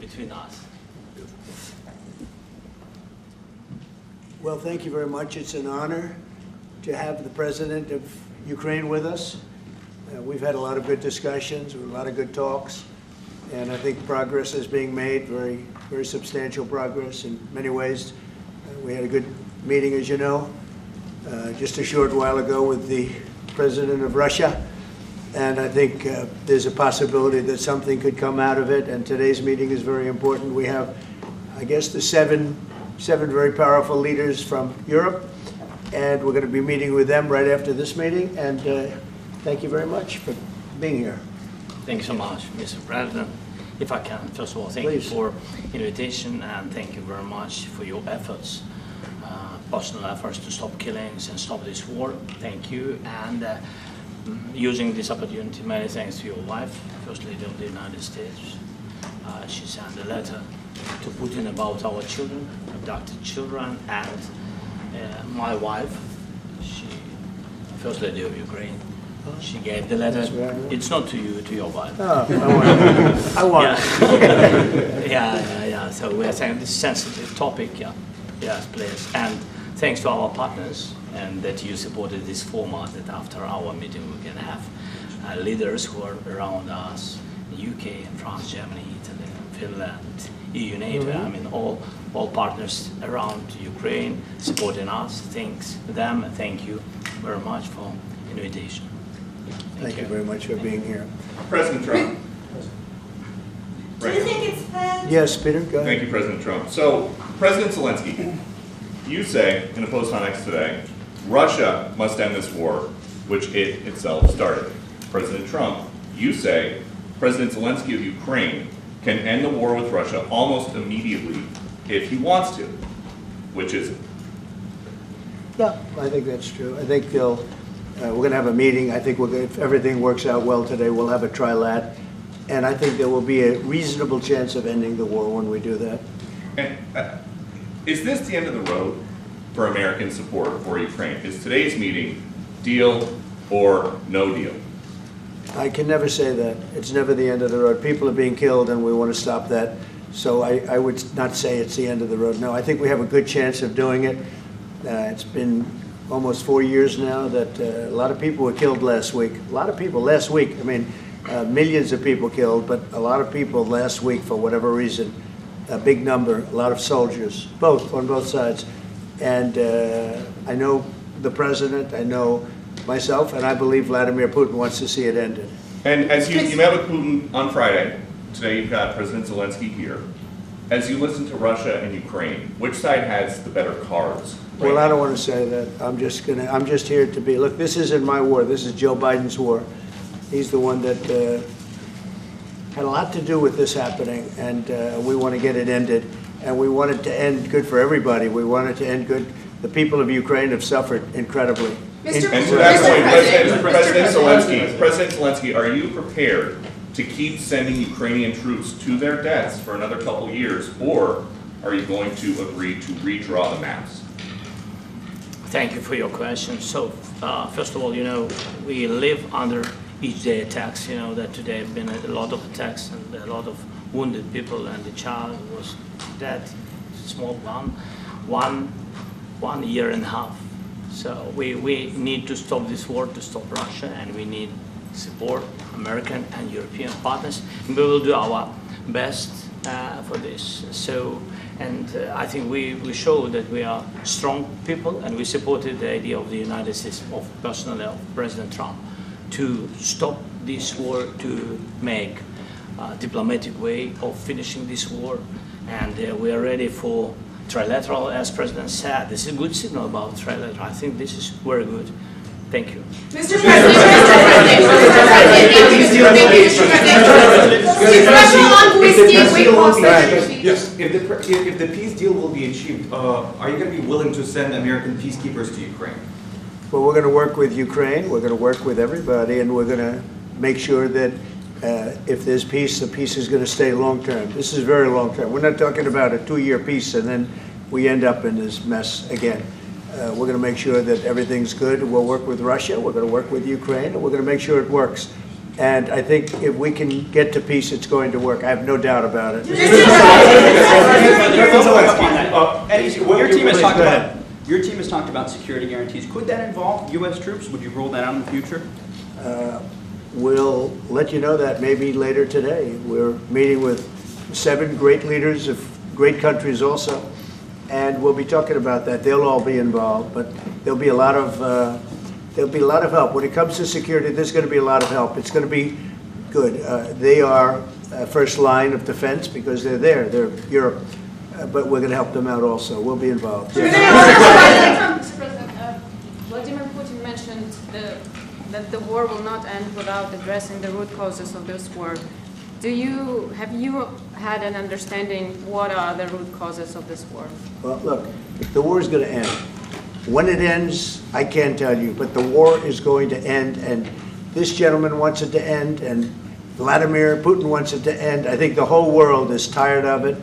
Between us. Well, thank you very much. It's an honor to have the president of Ukraine with us. We've had a lot of good discussions, a lot of good talks, and I think progress is being made, very, very substantial progress in many ways. We had a good meeting, as you know, just a short while ago with the president of Russia, and I think there's a possibility that something could come out of it, and today's meeting is very important. We have, I guess, the seven very powerful leaders from Europe, and we're going to be meeting with them right after this meeting, and thank you very much for being here. Thank you so much, Mr. President. If I can, first of all, thank you for invitation, and thank you very much for your efforts, personal efforts to stop killings and stop this war. Thank you, and using this opportunity, many thanks to your wife, First Lady of the United States. She sent a letter to Putin about our children, abducted children, and my wife, First Lady of Ukraine, she gave the letter. It's not to you, to your wife. Oh, I want it. Yeah. So we are saying this sensitive topic, yes, please. And thanks to our partners, and that you supported this format, that after our meeting we can have leaders who are around us, UK and France, Germany, Italy, Finland, EU, NATO, I mean all partners around Ukraine supporting us. Thanks to them, and thank you very much for invitation. Thank you very much for being here. President Trump. Do you think it's fair? Yes, Peter, go ahead. Thank you, President Trump. So, President Zelenskyy, you say in a post on X today, Russia must end this war, which it itself started. President Trump, you say President Zelenskyy of Ukraine can end the war with Russia almost immediately if he wants to, which is it? Yeah, I think that's true. I think we're going to have a meeting. I think if everything works out well today, we'll have a trilat. And I think there will be a reasonable chance of ending the war when we do that. And is this the end of the road for American support for Ukraine? Is today's meeting deal or no deal? I can never say that. It's never the end of the road. People are being killed, and we want to stop that. So I would not say it's the end of the road. No, I think we have a good chance of doing it. It's been almost 4 years now that a lot of people were killed last week. A lot of people last week. I mean, millions of people killed, but a lot of people last week for whatever reason. A big number, a lot of soldiers, on both sides. And I know the president, I know myself, and I believe Vladimir Putin wants to see it ended. And as you met with Putin on Friday, today you've got President Zelenskyy here. As you listen to Russia and Ukraine, which side has the better cards? Right? Well, I don't want to say that. I'm just here to be, look, this isn't my war. This is Joe Biden's war. He's the one that had a lot to do with this happening, and we want to get it ended. And we want it to end good for everybody. We want it to end good. The people of Ukraine have suffered incredibly. And to that point, President Zelenskyy, are you prepared to keep sending Ukrainian troops to their deaths for another couple years, or are you going to agree to redraw the maps? Thank you for your question. So, first of all, we live under each day attacks. That today have been a lot of attacks and a lot of wounded people, and the child was dead, small one year and a half. So we need to stop this war, to stop Russia, and we need support American and European partners. And we will do our best for this. So, and I think we show that we are strong people, and we supported the idea of the United States, personally of President Trump, to stop this war, to make a diplomatic way of finishing this war. And we are ready for trilateral, as President said. This is a good signal about trilateral. I think this is very good. Thank you. Mr. President, yes, if the peace deal will be achieved, are you going to be willing to send American peacekeepers to Ukraine? Well, we're going to work with Ukraine. We're going to work with everybody, and we're going to make sure that if there's peace, the peace is going to stay long term. This is very long term. We're not talking about a 2-year peace and then we end up in this mess again. We're going to make sure that everything's good. We'll work with Russia. We're going to work with Ukraine, and we're going to make sure it works. And I think if we can get to peace, it's going to work. I have no doubt about it. Your team has talked about Your team has talked about security guarantees. Could that involve U.S. troops? Would you roll that out in the future? We'll let you know that maybe later today. We're meeting with 7 great leaders of great countries also, and we'll be talking about that. They'll all be involved, but there'll be a lot of help when it comes to security. There's going to be a lot of help. It's going to be good. They are first line of defense because they're there. They're Europe, but we're going to help them out also. We'll be involved. Mr. President, Vladimir Putin mentioned that the war will not end without addressing the root causes of this war. Have you had an understanding what are the root causes of this war? Well, look, the war is going to end. When it ends, I can't tell you, but the war is going to end, and this gentleman wants it to end, and Vladimir Putin wants it to end. I think the whole world is tired of it,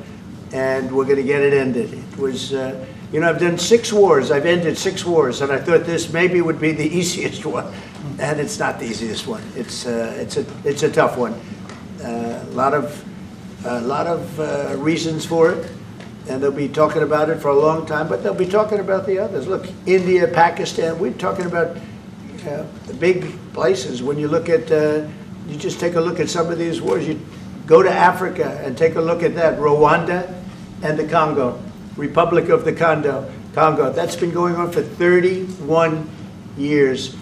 and we're going to get it ended. It was, you know, I've done 6 wars. I've ended 6 wars, and I thought this maybe would be the easiest one, and it's not the easiest one. It's a tough one. A lot of reasons for it, and they'll be talking about it for a long time, but they'll be talking about the others. Look, India, Pakistan, we're talking about the big places. When you look at, you just take a look at some of these wars. You go to Africa and take a look at that. Rwanda and the Congo, Republic of the Congo. That's been going on for 31 years.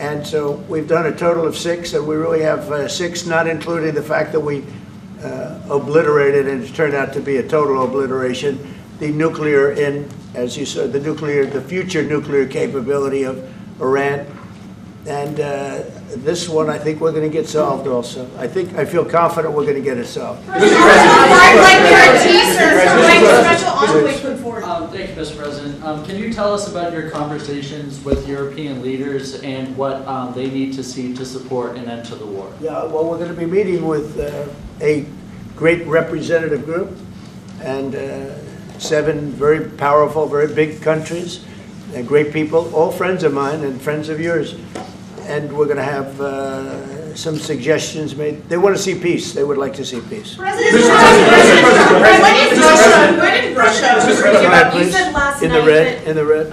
And so we've done a total of 6, and we really have 6, not including the fact that we obliterated, and it turned out to be a total obliteration, the nuclear, as you said, the future nuclear capability of Iran. And this one, I think we're going to get solved also. I feel confident we're going to get it solved. Thank you, Mr. President. Can you tell us about your conversations with European leaders and what they need to see to support an end to the war? Yeah, well, we're going to be meeting with a great representative group and 7 very powerful, very big countries and great people, all friends of mine and friends of yours. And we're going to have some suggestions made. They want to see peace. They would like to see peace. President you said last in night the red, in the red.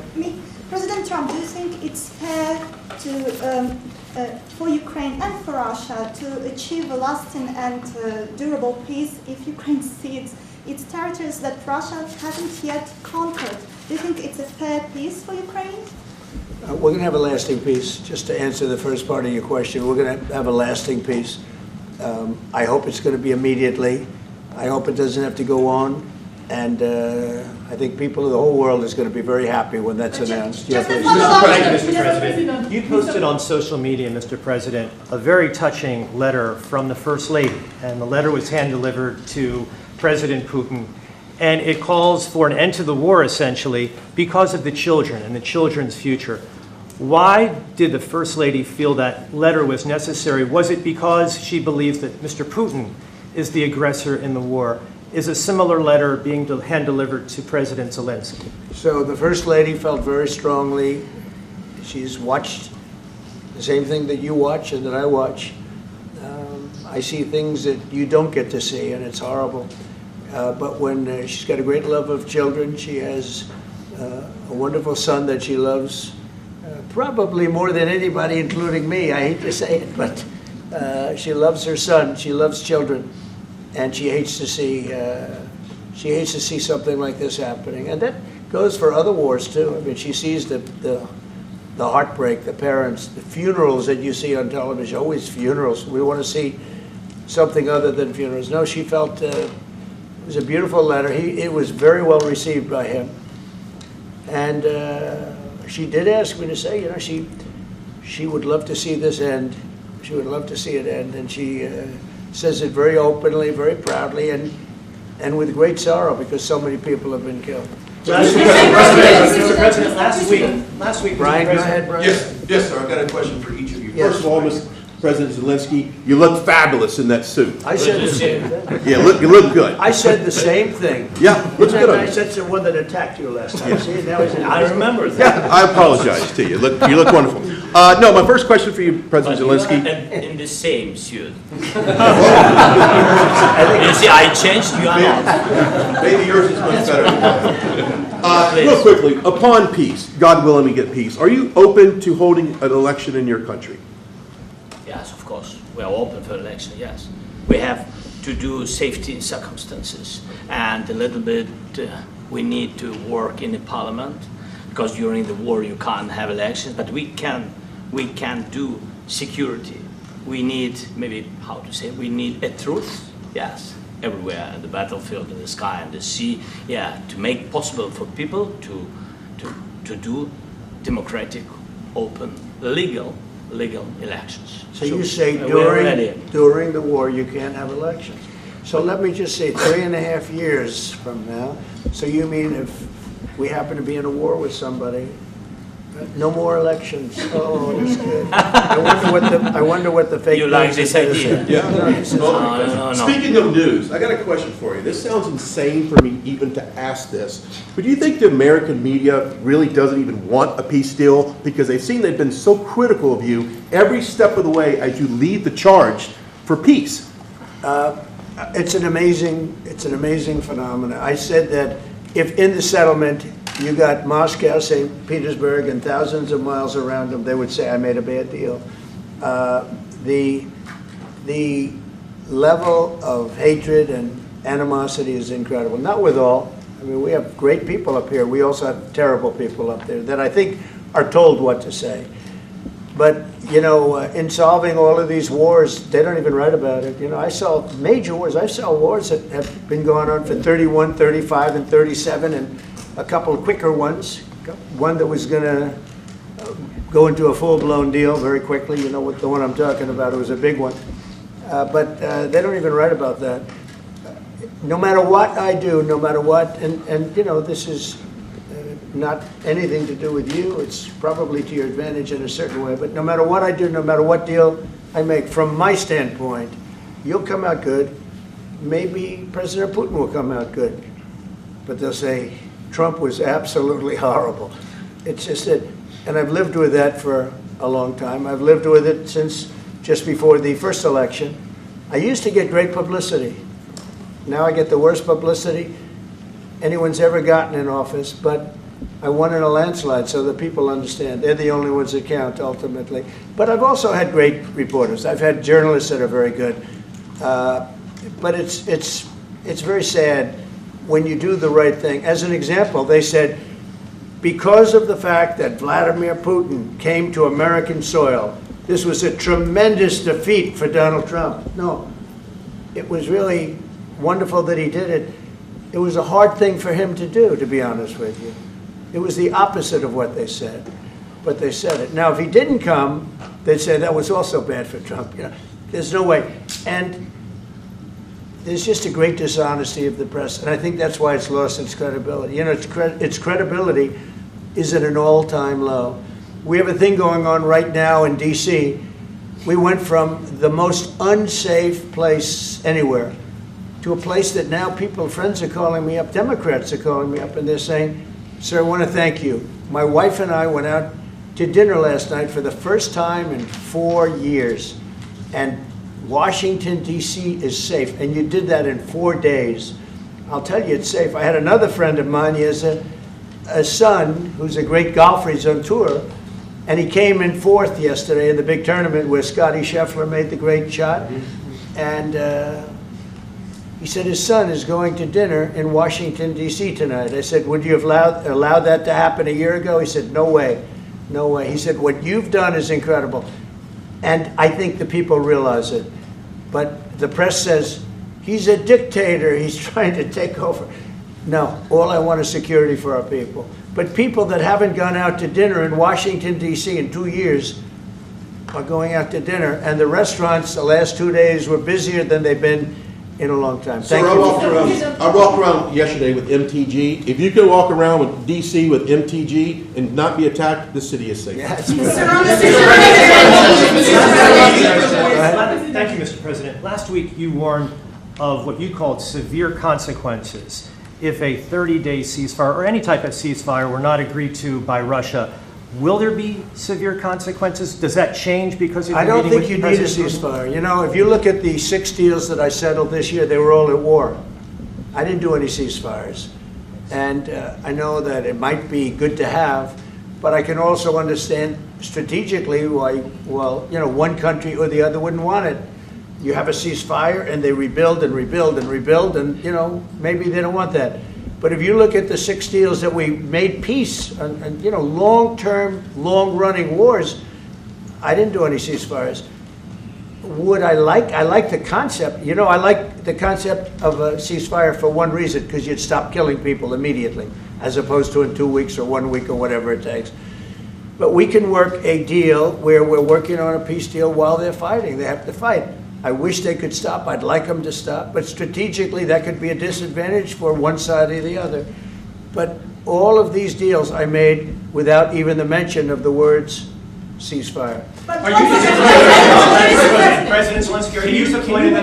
President Trump, do you think it's fair to for Ukraine and for Russia to achieve a lasting and durable peace if Ukraine cedes its territories that Russia hasn't yet conquered? Do you think it's a fair peace for Ukraine? We're going to have a lasting peace. Just to answer the first part of your question, we're going to have a lasting peace. I hope it's going to be immediately. I hope it doesn't have to go on. And I think people of the whole world is going to be very happy when that's announced. Thank you, Mr. President. You posted on social media, Mr. President, a very touching letter from the First Lady. And the letter was hand-delivered to President Putin. And it calls for an end to the war, essentially, because of the children and the children's future. Why did the First Lady feel that letter was necessary? Was it because she believes that Mr. Putin is the aggressor in the war? Is a similar letter being hand-delivered to President Zelenskyy? So the First Lady felt very strongly. She's watched the same thing that you watch and that I watch. I see things that you don't get to see, and it's horrible. But when she's got a great love of children, she has a wonderful son that she loves, probably more than anybody, including me. I hate to say it, but she loves her son. She loves children, and she hates to see something like this happening. And that goes for other wars too. I mean, she sees the heartbreak, the parents, the funerals that you see on television. Always funerals. We want to see something other than funerals. No, she felt. It was a beautiful letter. It was very well received by him. And she did ask me to say, you know, she would love to see this end. She would love to see it end. And she says it very openly, very proudly, and with great sorrow because so many people have been killed. Mr. President, last week, Brian, go ahead, Brian. Yes, sir. I've got a question for each of you. Yes. First of all, Mr. President Zelenskyy, you look fabulous in that suit. I said the same thing. Yeah, you look good. I said the same thing. Yeah, looks good on I you. said the one that attacked you last time. Yeah. See, now I remember that. Yeah, I apologize to you. You look wonderful. No, my first question for you, President Zelenskyy. In the same suit. You see, I changed you. Maybe yours is much better. Please. Real quickly, upon peace, God willing we get peace, are you open to holding an election in your country? Yes, of course. We are open for election, yes. We have to do safety circumstances, and a little bit we need to work in the parliament, because during the war you can't have elections, but we can do security. We need, maybe, how to say, we need a truth, yes, everywhere, in the battlefield, in the sky, in the sea, yeah, to make possible for people to do democratic, open, legal elections. So you say we're ready. during the war you can't have elections. So let me just say 3.5 years from now, so you mean if we happen to be in a war with somebody, no more elections. Oh, that's good. I wonder what the fake You like this idea? Yeah. No. Speaking of news, I got a question for you. This sounds insane for me even to ask this, but do you think the American media really doesn't even want a peace deal because they've seen they've been so critical of you every step of the way as you lead the charge for peace? It's an amazing phenomenon. I said that if in the settlement you got Moscow, St. Petersburg, and thousands of miles around them, they would say, I made a bad deal. The level of hatred and animosity is incredible. Not with all. I mean, we have great people up here. We also have terrible people up there that I think are told what to say. But, you know, in solving all of these wars, they don't even write about it. You know, I saw major wars. I saw wars that have been going on for 31, 35, and 37, and a couple of quicker ones. One that was going to go into a full-blown deal very quickly. You know what the one I'm talking about. It was a big one. But they don't even write about that. No matter what I do, no matter what, and you know, this is not anything to do with you. It's probably to your advantage in a certain way. But no matter what I do, no matter what deal I make, from my standpoint, you'll come out good. Maybe President Putin will come out good. But they'll say, Trump was absolutely horrible. It's just that, and I've lived with that for a long time. I've lived with it since just before the first election. I used to get great publicity. Now I get the worst publicity anyone's ever gotten in office, but I won in a landslide, so that people understand. They're the only ones that count, ultimately. But I've also had great reporters. I've had journalists that are very good. But it's very sad when you do the right thing. As an example, they said, because of the fact that Vladimir Putin came to American soil, this was a tremendous defeat for Donald Trump. No, it was really wonderful that he did it. It was a hard thing for him to do, to be honest with you. It was the opposite of what they said, but they said it. Now, if he didn't come, they'd say that was also bad for Trump. You know, there's no way. And there's just a great dishonesty of the press, and I think that's why it's lost its credibility. You know, its credibility is at an all-time low. We have a thing going on right now in D.C. We went from the most unsafe place anywhere to a place that now friends are calling me up, Democrats are calling me up, and they're saying, sir, I want to thank you. My wife and I went out to dinner last night for the first time in 4 years, and Washington, D.C. is safe, and you did that in 4 days. I'll tell you, it's safe. I had another friend of mine. He has a son who's a great golfer. He's on tour, and he came in 4th yesterday in the big tournament where Scotty Scheffler made the great shot. And he said his son is going to dinner in Washington, D.C. tonight. I said, would you have allowed that to happen a year ago? He said, no way, no way. He said, what you've done is incredible. And I think the people realize it. But the press says, he's a dictator, he's trying to take over. No, all I want is security for our people. But people that haven't gone out to dinner in Washington, D.C. in 2 years are going out to dinner. And the restaurants the last 2 days were busier than they've been in a long time. Sir, I walked around yesterday with MTG. If you can walk around with D.C. with MTG and not be attacked, the city is safe. Thank you, Mr. President. Last week you warned of what you called severe consequences if a 30-day ceasefire or any type of ceasefire were not agreed to by Russia. Will there be severe consequences? Does that change because of I don't think you need a ceasefire. You know, if you look at the 6 deals that I settled this year, they were all at war. I didn't do any ceasefires. And I know that it might be good to have, but I can also understand strategically why, well, you know, one country or the other wouldn't want it. You have a ceasefire and they rebuild and rebuild and rebuild, and, you know, maybe they don't want that. But if you look at the 6 deals that we made peace and you know, long-term, long-running wars, I didn't do any ceasefires. Would I like the concept, you know, I like the concept of a ceasefire for one reason, because you'd stop killing people immediately, as opposed to in 2 weeks or 1 week or whatever it takes. But we can work a deal where we're working on a peace deal while they're fighting. They have to fight. I wish they could stop. I'd like them to stop. But strategically, that could be a disadvantage for one side or the other. But all of these deals I made without even the mention of the words ceasefire. President Zelenskyy, can you explain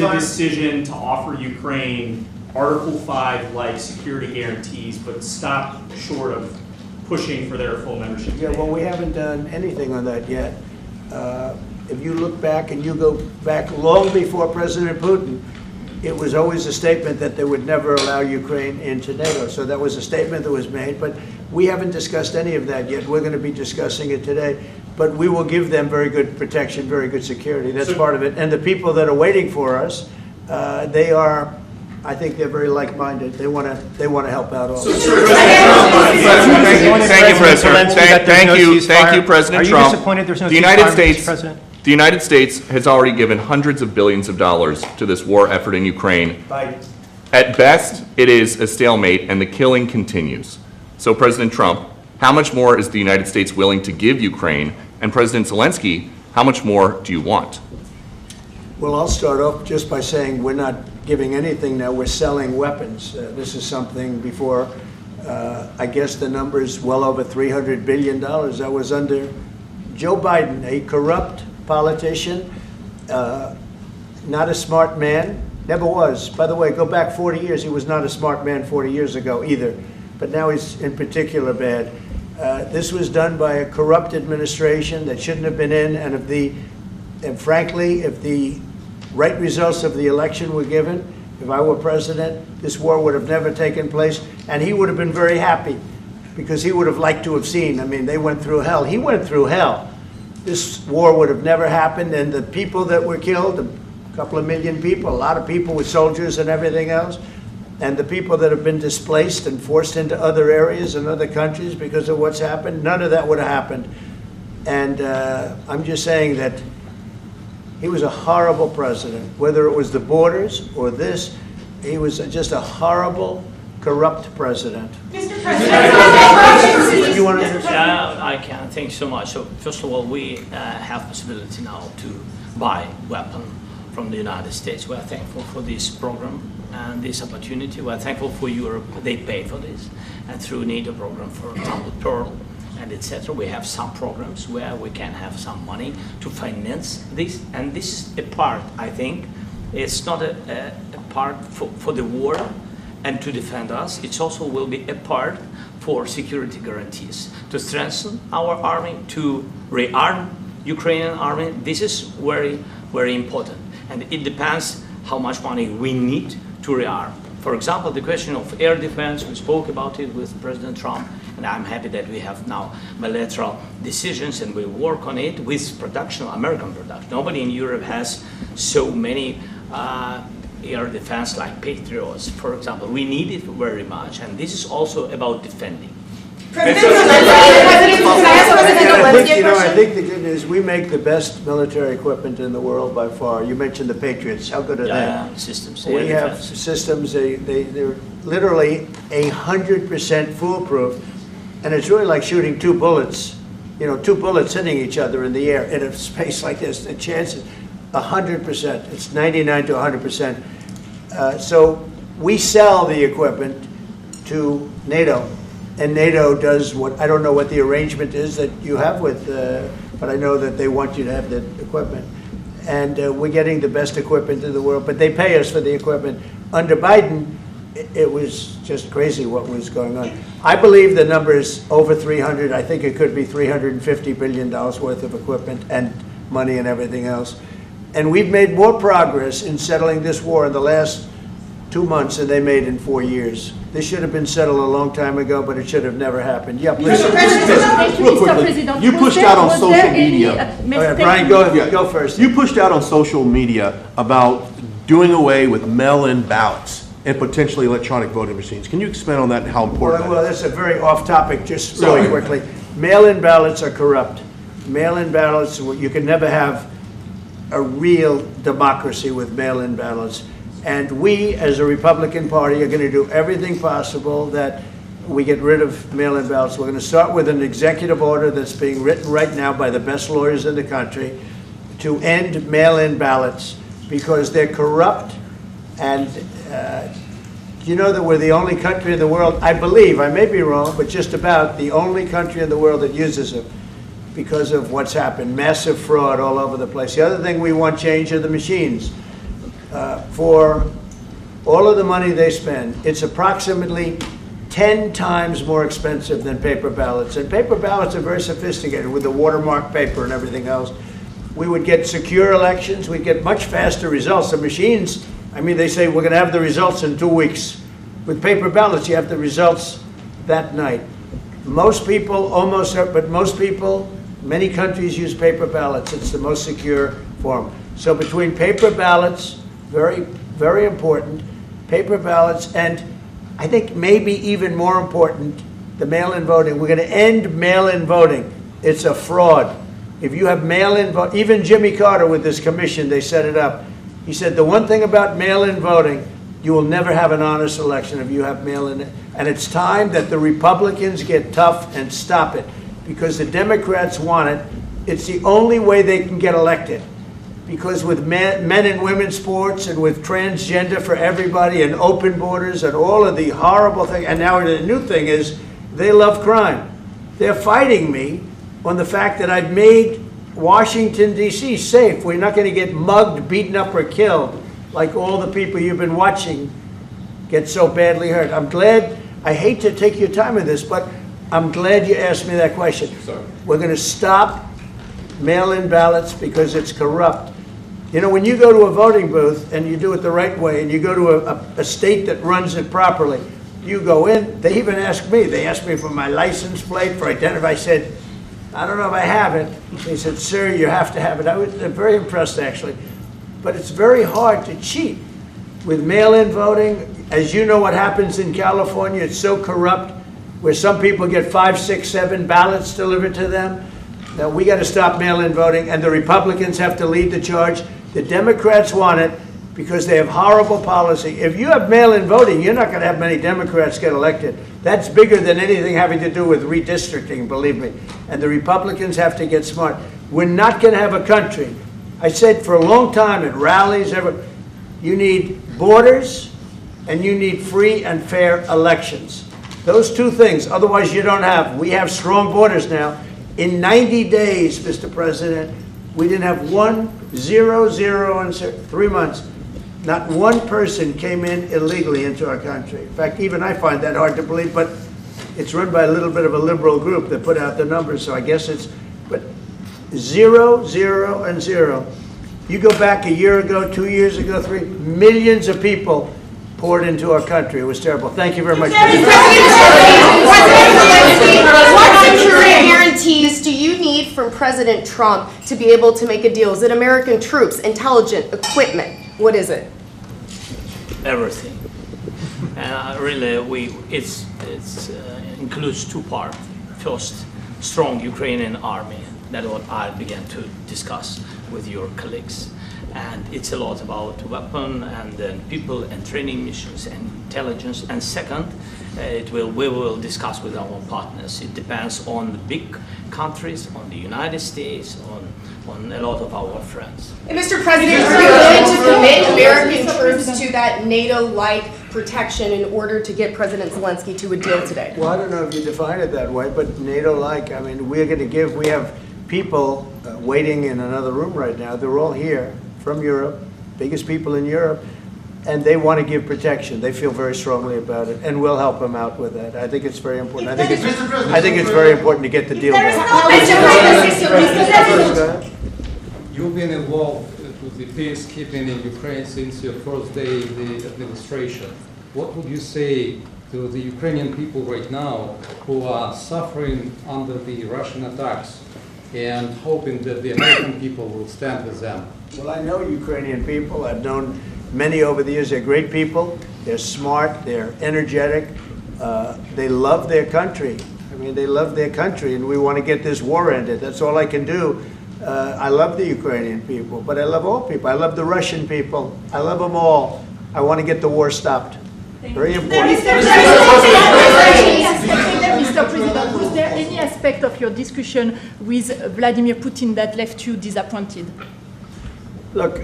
the decision to offer Ukraine Article 5-like security guarantees, but stop short of pushing for their full membership? Yeah, well, we haven't done anything on that yet. If you look back and you go back long before President Putin, it was always a statement that they would never allow Ukraine into NATO. So that was a statement that was made, but we haven't discussed any of that yet. We're going to be discussing it today. But we will give them very good protection, very good security. That's part of it. And the people that are waiting for us, they are, I think they're very like-minded. They want to help out all. Thank you, President. Thank you, President Trump. Are you disappointed there's no ceasefire, President? The United States has already given hundreds of billions of dollars to this war effort in Ukraine. At best, it is a stalemate, and the killing continues. So, President Trump, how much more is the United States willing to give Ukraine? And President Zelenskyy, how much more do you want? Well, I'll start off just by saying we're not giving anything now. We're selling weapons. This is something before, I guess the number is well over $300 billion. That was under Joe Biden, a corrupt politician, not a smart man, never was. By the way, go back 40 years, he was not a smart man 40 years ago either, but now he's in particular bad. This was done by a corrupt administration that shouldn't have been in, and frankly, if the right results of the election were given, if I were president, this war would have never taken place, and he would have been very happy, because he would have liked to have seen, I mean, they went through hell. He went through hell. This war would have never happened, and the people that were killed, a couple of million people, a lot of people with soldiers and everything else, and the people that have been displaced and forced into other areas and other countries because of what's happened, none of that would have happened. And I'm just saying that he was a horrible president, whether it was the borders or this, he was just a horrible, corrupt president. Mr. President, you want to answer? I can. Thank you so much. So first of all, we have possibility now to buy weapon from the United States. We are thankful for this program and this opportunity. We are thankful for Europe. They pay for this, and through NATO program, for example, Pearl and etc. We have some programs where we can have some money to finance this, and this is a part. I think it's not a part for the war and to defend us. It also will be a part for security guarantees, to strengthen our army, to rearm Ukrainian army. This is very, very important. And it depends how much money we need to rearm. For example, the question of air defense, we spoke about it with President Trump, and I'm happy that we have now bilateral decisions and we work on it with production, American production. Nobody in Europe has so many air defense like Patriots, for example. We need it very much, and this is also about defending. I think the good news, we make the best military equipment in the world by far. You mentioned the Patriots. How good are they? Systems. We have systems. They're literally 100% foolproof, and it's really like shooting two bullets. You know, two bullets hitting each other in the air in a space like this. The chances, 100%. It's 99 to 100%. So we sell the equipment to NATO. And NATO does what, I don't know what the arrangement is that you have with, but I know that they want you to have the equipment. And we're getting the best equipment in the world, but they pay us for the equipment. Under Biden, it was just crazy what was going on. I believe the number is over 300. I think it could be $350 billion worth of equipment and money and everything else. And we've made more progress in settling this war in the last 2 months and they made in 4 years. This should have been settled a long time ago, but it should have never happened. Yeah, please. Real quickly, you pushed out on social media. All right, Brian, go first. You pushed out on social media about doing away with mail-in ballots and potentially electronic voting machines. Can you expand on that and how important Well, that is? that's a very off-topic, just really quickly. Mail-in ballots are corrupt. Mail-in ballots, you can never have a real democracy with mail-in ballots. And we, as a Republican Party, are going to do everything possible that we get rid of mail-in ballots. We're going to start with an executive order that's being written right now by the best lawyers in the country to end mail-in ballots because they're corrupt. And you know that we're the only country in the world, I believe, I may be wrong, but just about the only country in the world that uses them because of what's happened. Massive fraud all over the place. The other thing we want change are the machines. For all of the money they spend, it's approximately 10 times more expensive than paper ballots. And paper ballots are very sophisticated with the watermark paper and everything else. We would get secure elections. We'd get much faster results. The machines, I mean, they say we're going to have the results in 2 weeks. With paper ballots, you have the results that night. Most people, but most people, many countries use paper ballots. It's the most secure form. So between paper ballots, very, very important, paper ballots, and I think maybe even more important, the mail-in voting. We're going to end mail-in voting. It's a fraud. If you have mail-in vote, even Jimmy Carter with this commission, they set it up. He said the one thing about mail-in voting, you will never have an honest election if you have mail-in. And it's time that the Republicans get tough and stop it because the Democrats want it. It's the only way they can get elected. Because with men and women's sports and with transgender for everybody and open borders and all of the horrible things, and now the new thing is they love crime. They're fighting me on the fact that I've made Washington, D.C. safe. We're not going to get mugged, beaten up, or killed like all the people you've been watching get so badly hurt. I'm glad, I hate to take your time with this, but I'm glad you asked me that question. Sorry. We're going to stop mail-in ballots because it's corrupt. You know, when you go to a voting booth and you do it the right way and you go to a state that runs it properly, you go in, they even ask me, they asked me for my license plate, for identity. I said, I don't know if I have it. They said, sir, you have to have it. I was very impressed, actually. But it's very hard to cheat with mail-in voting. As you know what happens in California, it's so corrupt, where some people get 5, 6, 7 ballots delivered to them. Now, we got to stop mail-in voting, and the Republicans have to lead the charge. The Democrats want it because they have horrible policy. If you have mail-in voting, you're not going to have many Democrats get elected. That's bigger than anything having to do with redistricting, believe me. And the Republicans have to get smart. We're not going to have a country. I said for a long time at rallies, you need borders and you need free and fair elections. Those two things, otherwise you don't have. We have strong borders now. In 90 days, Mr. President, we didn't have 0 in 3 months. Not one person came in illegally into our country. In fact, even I find that hard to believe, but it's run by a little bit of a liberal group that put out the numbers, so I guess it's, but 0, 0, and 0. You go back a year ago, 2 years ago, 3, millions of people poured into our country. It was terrible. Thank you very much. What security guarantees do you need from President Trump to be able to make a deal? Is it American troops, intelligence, equipment? What is it? Everything. And really, it includes two parts. First, strong Ukrainian army. That's what I began to discuss with your colleagues. And it's a lot about weapon and then people and training missions and intelligence. And second, we will discuss with our partners. It depends on the big countries, on the United States, on a lot of our friends. And Mr. President, are you willing to commit American troops to that NATO-like protection in order to get President Zelenskyy to a deal today? Well, I don't know if you define it that way, but NATO-like, I mean, we're going to give, we have people waiting in another room right now. They're all here from Europe, biggest people in Europe, and they want to give protection. They feel very strongly about it, and we'll help them out with that. I think it's very important. I think it's very important to get the deal done. You have been involved to the peacekeeping in Ukraine since your first day in the administration. What would you say to the Ukrainian people right now who are suffering under the Russian attacks and hoping that the American people will stand with them? Well, I know Ukrainian people. I've known many over the years. They're great people. They're smart. They're energetic. They love their country. I mean, they love their country, and we want to get this war ended. That's all I can do. I love the Ukrainian people, but I love all people. I love the Russian people. I love them all. I want to get the war stopped. Very important. Mr. President, was there any aspect of your discussion with Vladimir Putin that left you disappointed? Look,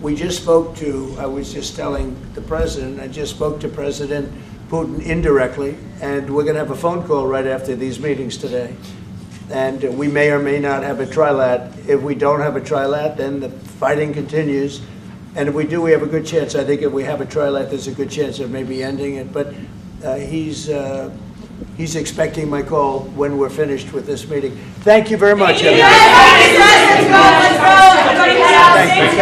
we just spoke to, I was just telling the president, I just spoke to President Putin indirectly, and we're going to have a phone call right after these meetings today. And we may or may not have a trilat. If we don't have a trilat, then the fighting continues. And if we do, we have a good chance. I think if we have a trilat, there's a good chance of maybe ending it. But he's expecting my call when we're finished with this meeting. Thank you very much. Thank you. Thank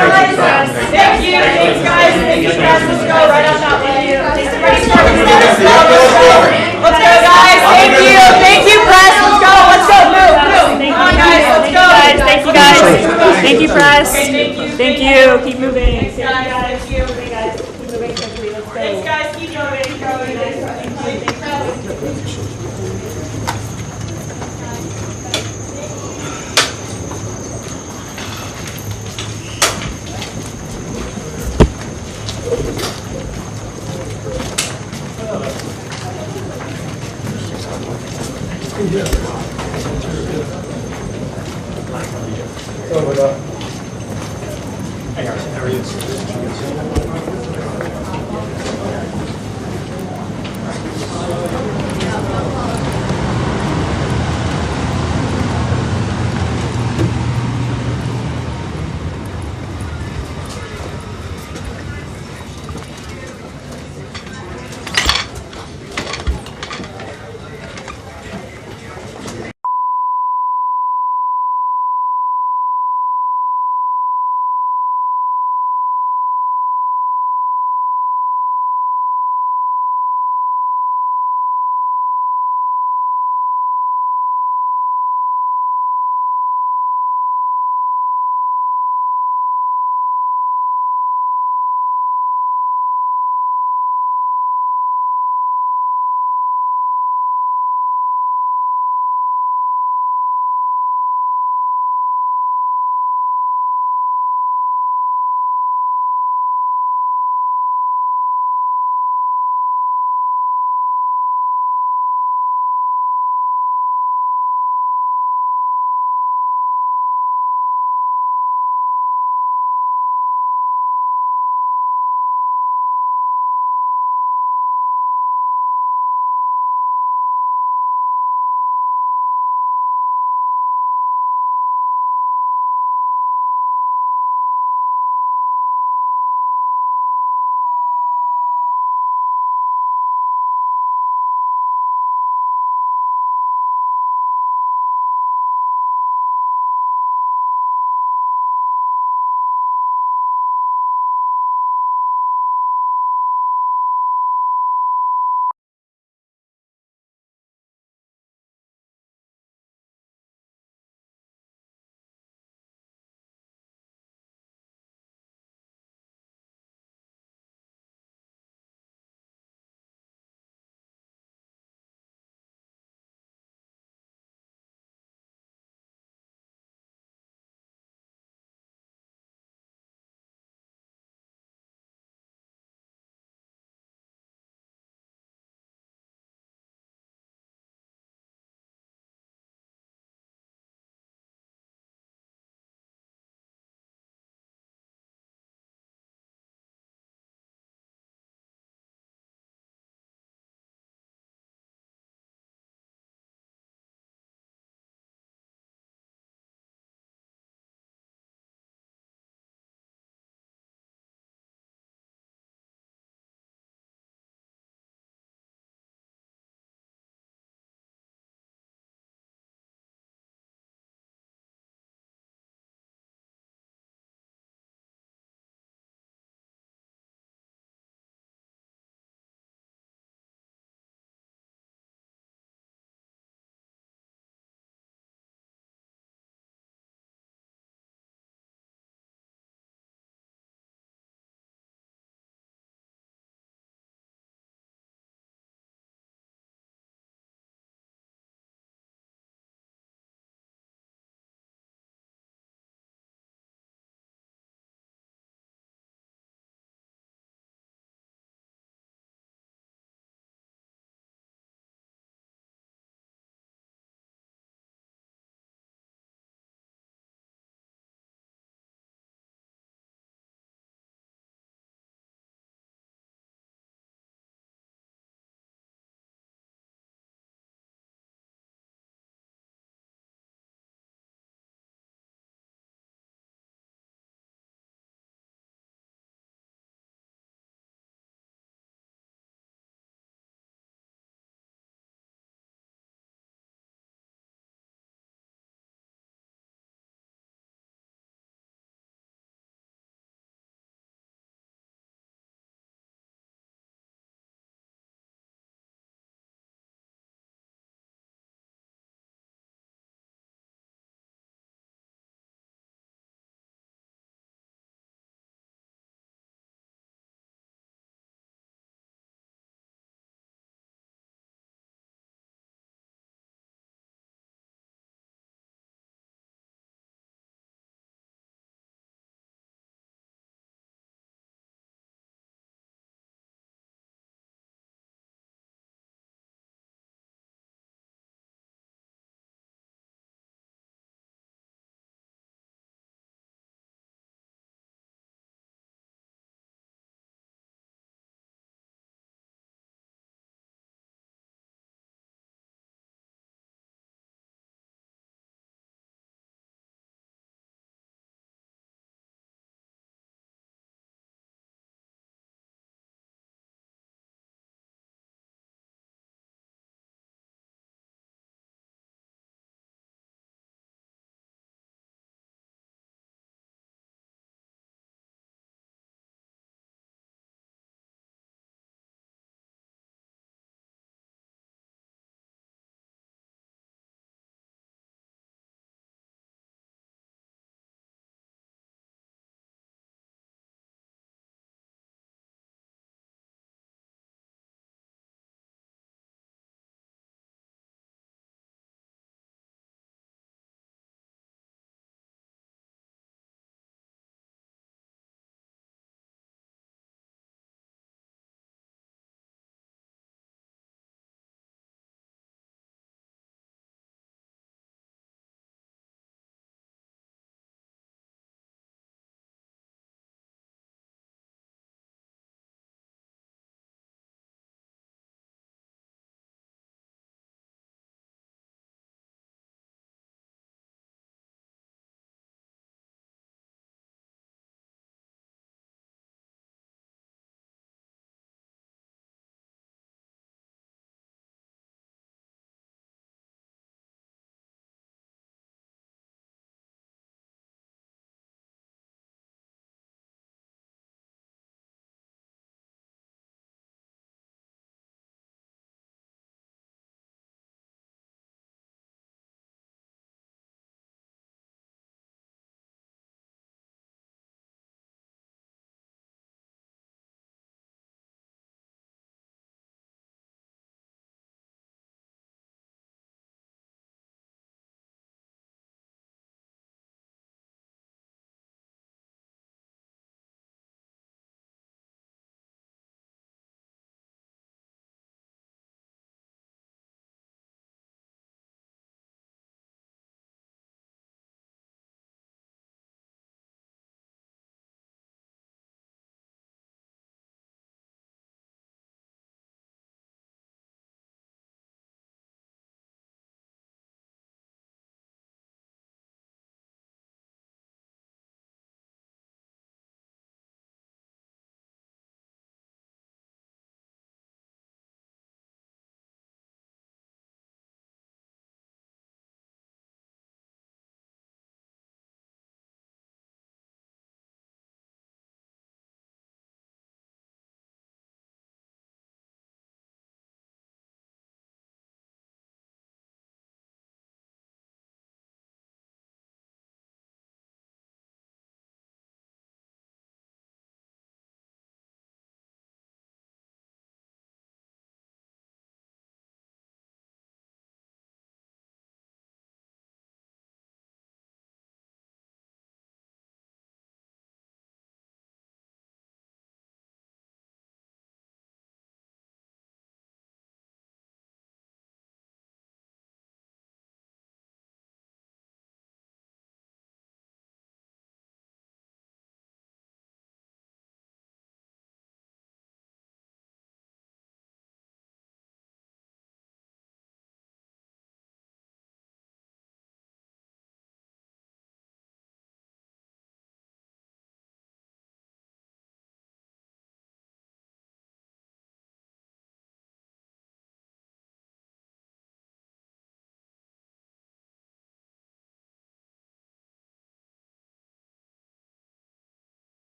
you. Thanks, guys. Thank you, guys. Let's go right on that way. Let's go, guys. Thank you. Thank you, press. Let's go. Let's go. Move. Come on, guys. Let's go. Thank you, guys. Thank you, press. Thank you. Keep moving. Thanks, guys. Thank you. Guys. Keep moving quickly. Let's go. Thanks, guys. Keep going. Keep going.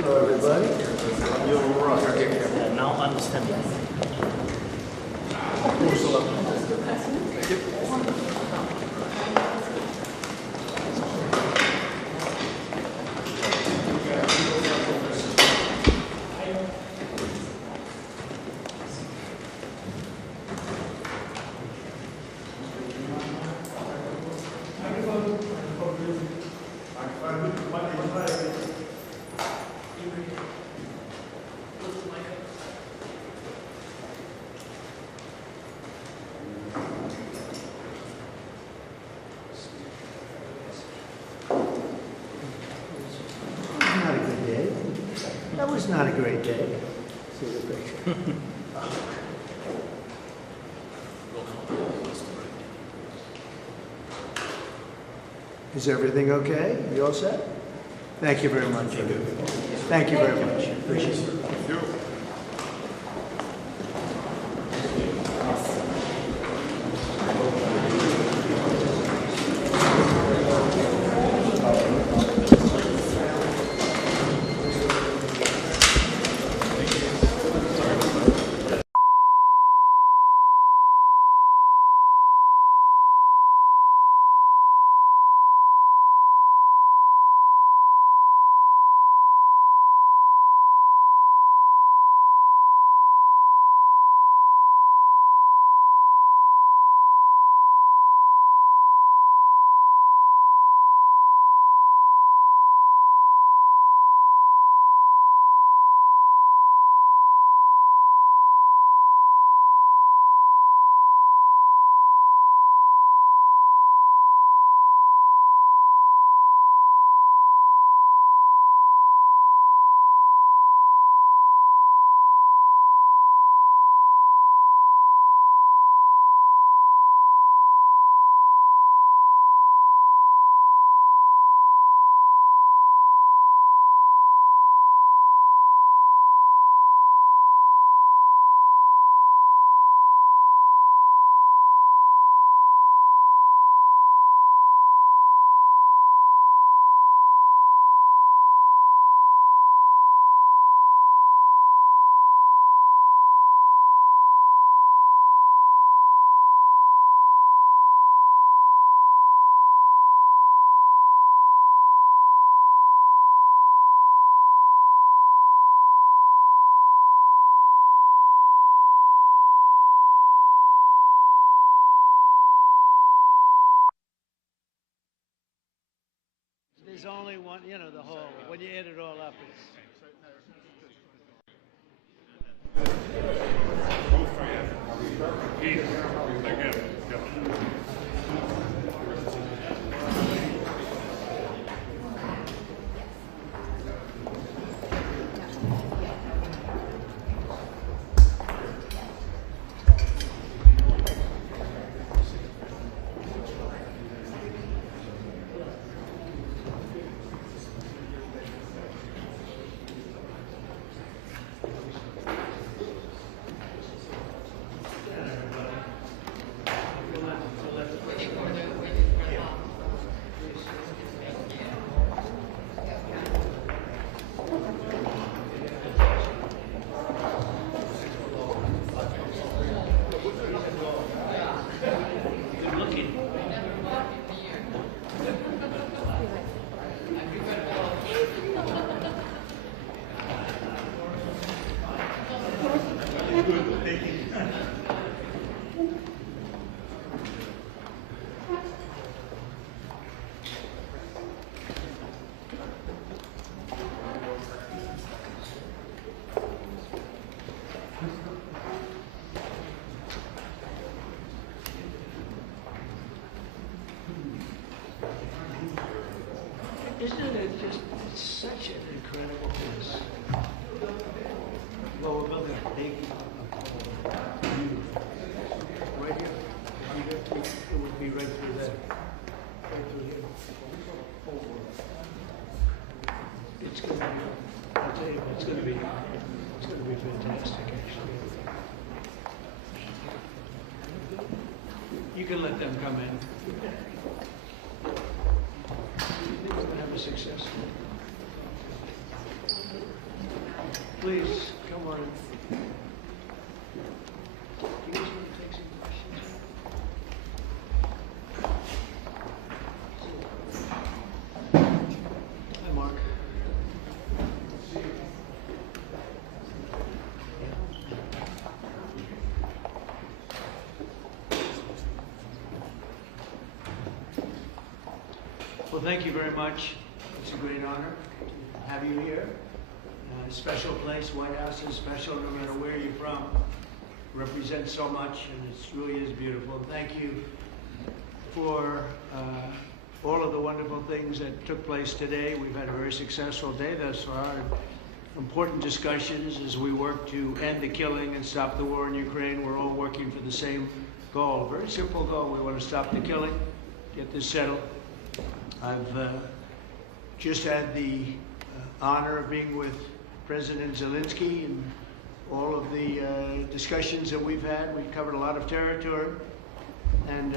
Hello, everybody. Now understand. Not a good day. That was not a great day. See the picture. Is everything okay? You all set? Thank you very much. Thank you very much. Appreciate it. There's only one, you know, the whole, when you add it all up, it's... Isn't it just such an incredible place? Well, we're building a big, right here, it would be right through there, right through here. It's gonna be, I'll tell you, it's gonna be fantastic, actually. You can let them come in. Have a success. Please, come on in. Do you guys want to take some questions? Hi, Mark. Well, thank you very much. It's a great honor to have you here. Special place, White House is special no matter where you're from. Represents so much, and it really is beautiful. Thank you for all of the wonderful things that took place today. We've had a very successful day thus far. Important discussions as we work to end the killing and stop the war in Ukraine. We're all working for the same goal, a very simple goal. We want to stop the killing, get this settled. I've just had the honor of being with President Zelenskyy and all of the discussions that we've had. We've covered a lot of territory, and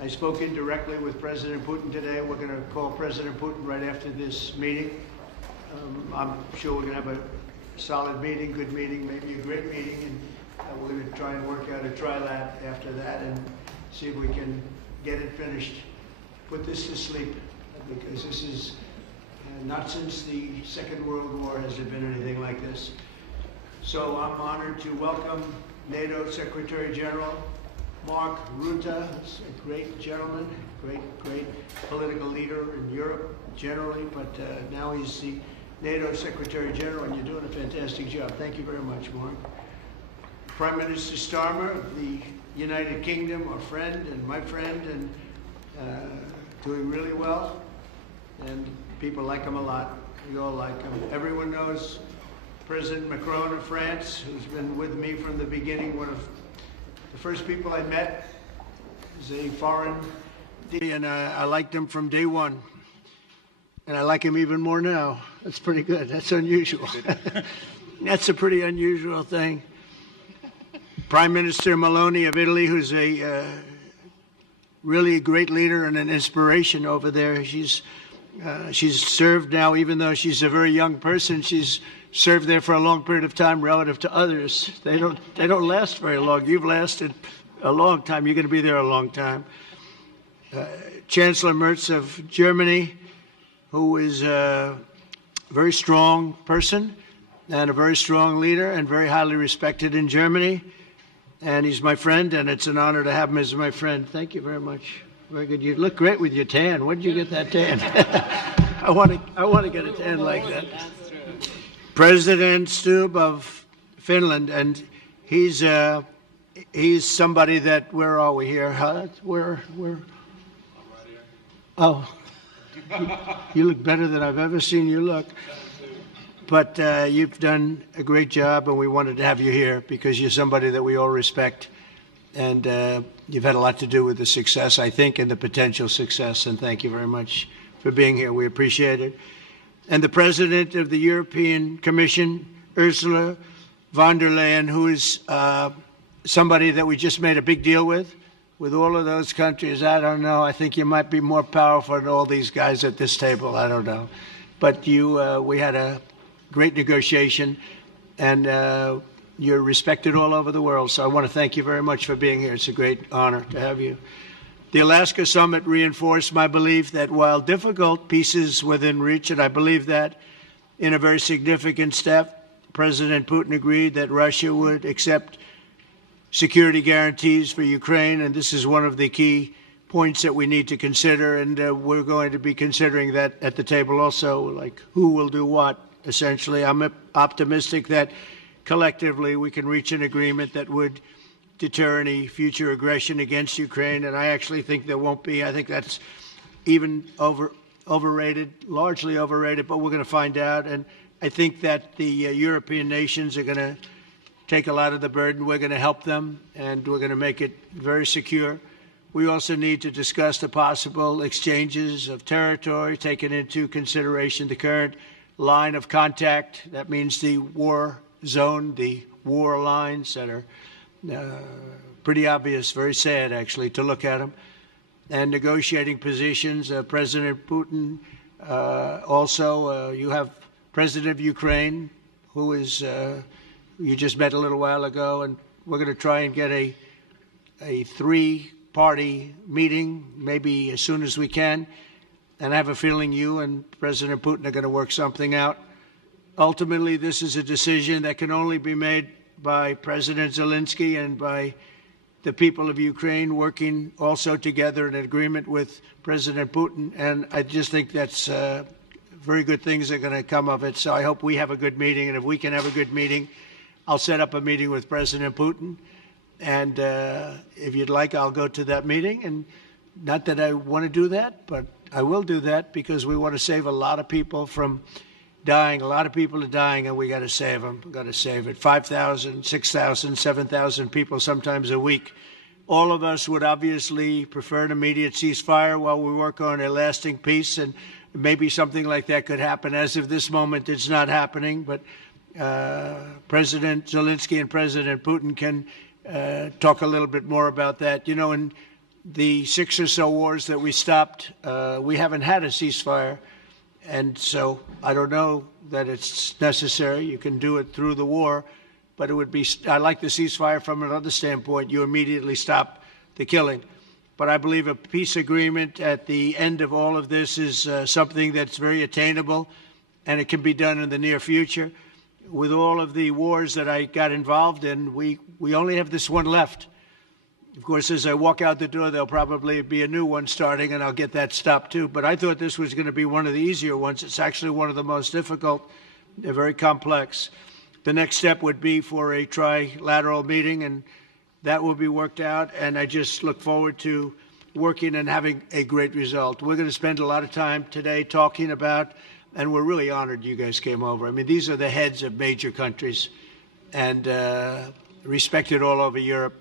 I spoke indirectly with President Putin today. We're going to call President Putin right after this meeting. I'm sure we're going to have a solid meeting, good meeting, maybe a great meeting, and we're going to try and work out a trilat after that and see if we can get it finished. Put this to sleep, because this is not since the Second World War has there been anything like this. So I'm honored to welcome NATO Secretary General Mark Rutte. He's a great gentleman, great political leader in Europe generally, but now he's the NATO Secretary General, and you're doing a fantastic job. Thank you very much, Mark. Prime Minister Starmer of the United Kingdom, our friend and my friend, and doing really well, and people like him a lot. We all like him. Everyone knows President Macron of France, who's been with me from the beginning. One of the first people I met as a foreign, and I liked him from day one. And I like him even more now. That's pretty good. That's unusual. That's a pretty unusual thing. Prime Minister Meloni of Italy, who's a really a great leader and an inspiration over there. She's served now, even though she's a very young person, she's served there for a long period of time relative to others. They don't last very long. You've lasted a long time. You're going to be there a long time. Chancellor Merz of Germany, who is a very strong person and a very strong leader and very highly respected in Germany. And he's my friend, and it's an honor to have him as my friend. Thank you very much. Very good. You look great with your tan. Where did you get that tan? I want to get a tan like that. President Stubb of Finland, and he's somebody that, where are we here? Huh? Where? Oh, you look better than I've ever seen you look. But you've done a great job, and we wanted to have you here because you're somebody that we all respect. And you've had a lot to do with the success, I think, and the potential success. And thank you very much for being here. We appreciate it. And the President of the European Commission, Ursula von der Leyen, who is somebody that we just made a big deal with all of those countries. I don't know. I think you might be more powerful than all these guys at this table. I don't know. But we had a great negotiation, and you're respected all over the world. So I want to thank you very much for being here. It's a great honor to have you. The Alaska Summit reinforced my belief that while difficult, peace is within reach, and I believe that in a very significant step, President Putin agreed that Russia would accept security guarantees for Ukraine, and this is one of the key points that we need to consider, and we're going to be considering that at the table also, like who will do what, essentially. I'm optimistic that collectively we can reach an agreement that would deter any future aggression against Ukraine, and I actually think there won't be. I think that's even overrated, largely overrated, but we're going to find out. And I think that the European nations are going to take a lot of the burden. We're going to help them, and we're going to make it very secure. We also need to discuss the possible exchanges of territory, taking into consideration the current line of contact. That means the war zone, the war lines that are pretty obvious, very sad, actually, to look at them. And negotiating positions. President Putin, also, you have President of Ukraine, who is you just met a little while ago, and we're going to try and get a three-party meeting, maybe as soon as we can. And I have a feeling you and President Putin are going to work something out. Ultimately, this is a decision that can only be made by President Zelenskyy and by the people of Ukraine working also together in agreement with President Putin. And I just think that's very good things are going to come of it. So I hope we have a good meeting. And if we can have a good meeting, I'll set up a meeting with President Putin. And if you'd like, I'll go to that meeting. And not that I want to do that, but I will do that because we want to save a lot of people from dying. A lot of people are dying, and we got to save them. We got to save it. 5,000, 6,000, 7,000 people sometimes a week. All of us would obviously prefer an immediate ceasefire while we work on a lasting peace, and maybe something like that could happen. As of this moment, it's not happening, but President Zelenskyy and President Putin can talk a little bit more about that. You know, in the 6 or so wars that we stopped, we haven't had a ceasefire. And so I don't know that it's necessary. You can do it through the war, but it would be, I like the ceasefire from another standpoint. You immediately stop the killing. But I believe a peace agreement at the end of all of this is something that's very attainable, and it can be done in the near future. With all of the wars that I got involved in, we only have this one left. Of course, as I walk out the door, there'll probably be a new one starting, and I'll get that stopped too. But I thought this was going to be one of the easier ones. It's actually one of the most difficult. They're very complex. The next step would be for a trilateral meeting, and that will be worked out. And I just look forward to working and having a great result. We're going to spend a lot of time today talking about, and we're really honored you guys came over. I mean, these are the heads of major countries and respected all over Europe.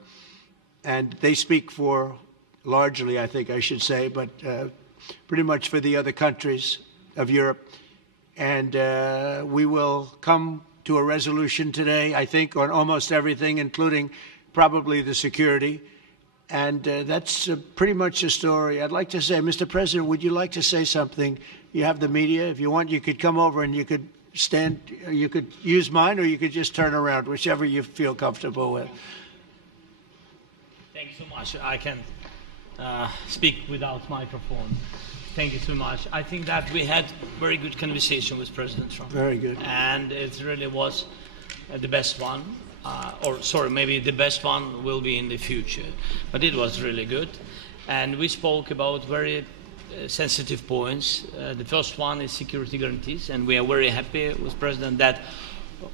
And they speak for, largely, I think I should say, but pretty much for the other countries of Europe. And we will come to a resolution today, I think, on almost everything, including probably the security. And that's pretty much the story. I'd like to say, Mr. President, would you like to say something? You have the media. If you want, you could come over and you could stand, you could use mine, or you could just turn around, whichever you feel comfortable with. Thank you so much. I can speak without microphone. Thank you so much. I think that we had very good conversation with President Trump. Very good. And it really was the best one. Or sorry, maybe the best one will be in the future. But it was really good. And we spoke about very sensitive points. The first one is security guarantees. And we are very happy with President that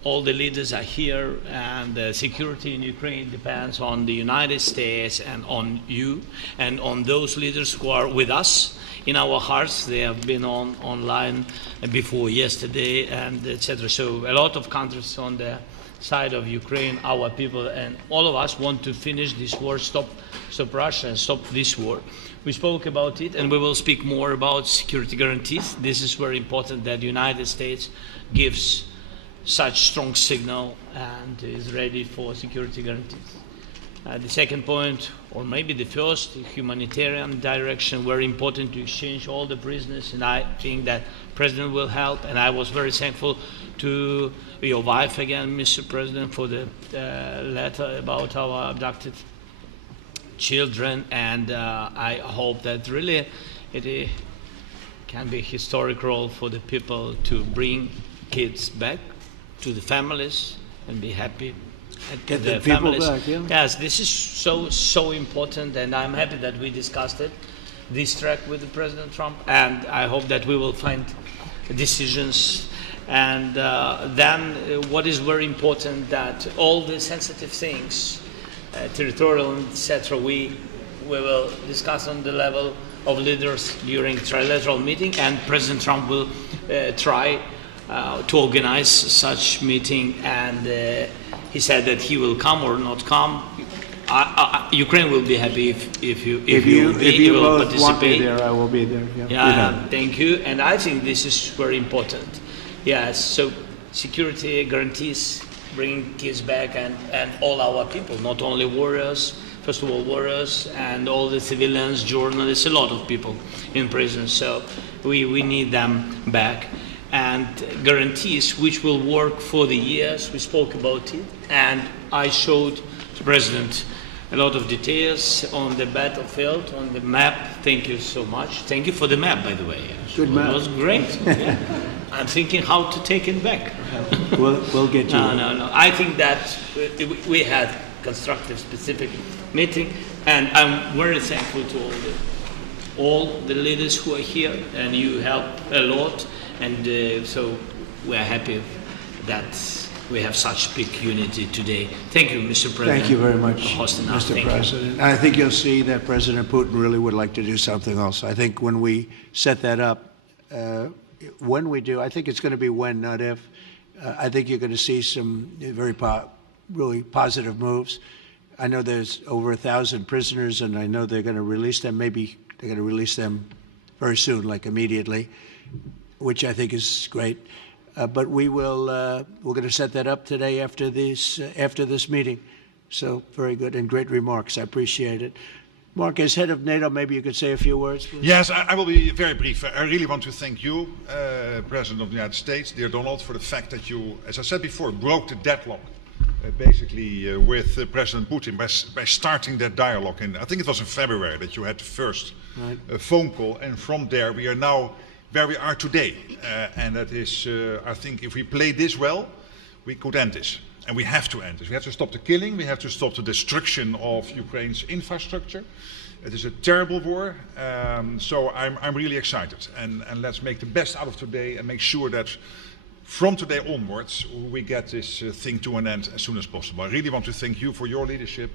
all the leaders are here, and the security in Ukraine depends on the United States and on you and on those leaders who are with us in our hearts. They have been online before yesterday, and etc. So a lot of countries on the side of Ukraine, our people, and all of us want to finish this war, stop Russia and stop this war. We spoke about it, and we will speak more about security guarantees. This is very important that the United States gives such strong signal and is ready for security guarantees. The second point, or maybe the first, humanitarian direction, very important to exchange all the prisoners, and I think that President will help. And I was very thankful to your wife again, Mr. President, for the letter about our abducted children, and I hope that really it can be a historic role for the people to bring kids back to the families and be happy at Get the the people families. back, yeah. Yes, this is so important, and I'm happy that we discussed it, this track with the President Trump, and I hope that we will find decisions. And then what is very important, that all the sensitive things, territorial, etc., we will discuss on the level of leaders during trilateral meeting, and President Trump will try to organize such meeting, and he said that he will come or not come. Ukraine will be happy if you will both participate. want me there, I will be there. Yeah, thank you. And I think this is very important. Yes, so security guarantees, bringing kids back, and all our people, not only warriors, first of all warriors, and all the civilians, journalists, a lot of people in prison. So we need them back. and guarantees which will work for the years. We spoke about it, and I showed the President a lot of details on the battlefield, on the map. Thank you so much. Thank you for the map, by the way. Good map. It was great. Yeah. I'm thinking how to take it back. We'll get you. No. I think that we had constructive, specific meeting, and I'm very thankful to all the leaders who are here, and you helped a lot, and so we're happy that we have such big unity today. Thank you, Mr. President. Thank you very much, for hosting us. Mr. President. And I think you'll see that President Putin really would like to do something else. I think when we set that up, when we do, I think it's going to be when, not if. I think you're going to see some really positive moves. I know there's over 1,000 prisoners, and I know they're going to release them. Maybe they're going to release them very soon, like immediately, which I think is great. But we're going to set that up today after this meeting. So very good and great remarks. I appreciate it. Mark, as head of NATO, maybe you could say a few words, please. Yes, I will be very brief. I really want to thank you, President of the United States, dear Donald, for the fact that you, as I said before, broke the deadlock basically with President Putin by starting that dialogue. And I think it was in February that you had the first phone call, and from there we are now where we are today. And that is, I think, if we play this well, we could end this. And we have to end this. We have to stop the killing. We have to stop the destruction of Ukraine's infrastructure. It is a terrible war. So I'm really excited. And let's make the best out of today and make sure that from today onwards, we get this thing to an end as soon as possible. I really want to thank you for your leadership,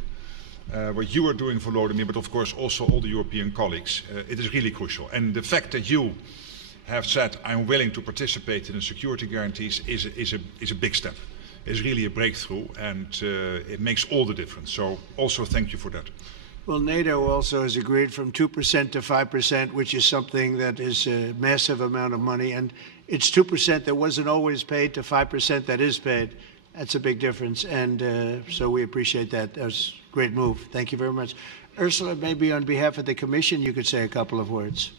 what you are doing for Volodymyr, but of course also all the European colleagues. It is really crucial. And the fact that you have said, I'm willing to participate in the security guarantees is a big step. It's really a breakthrough, and it makes all the difference. So also thank you for that. Well, NATO also has agreed from 2% to 5%, which is something that is a massive amount of money. And it's 2% that wasn't always paid to 5% that is paid. That's a big difference. And so we appreciate that. That was a great move. Thank you very much. Ursula, maybe on behalf of the Commission, you could say a couple of words.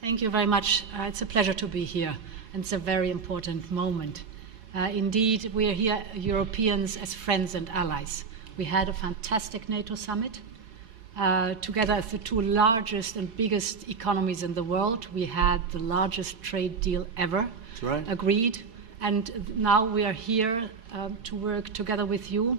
Thank you very much. It's a pleasure to be here. And it's a very important moment. Indeed, we are here, Europeans, as friends and allies. We had a fantastic NATO summit. Together as the two largest and biggest economies in the world, we had the largest trade deal ever agreed. And now we are here to work together with you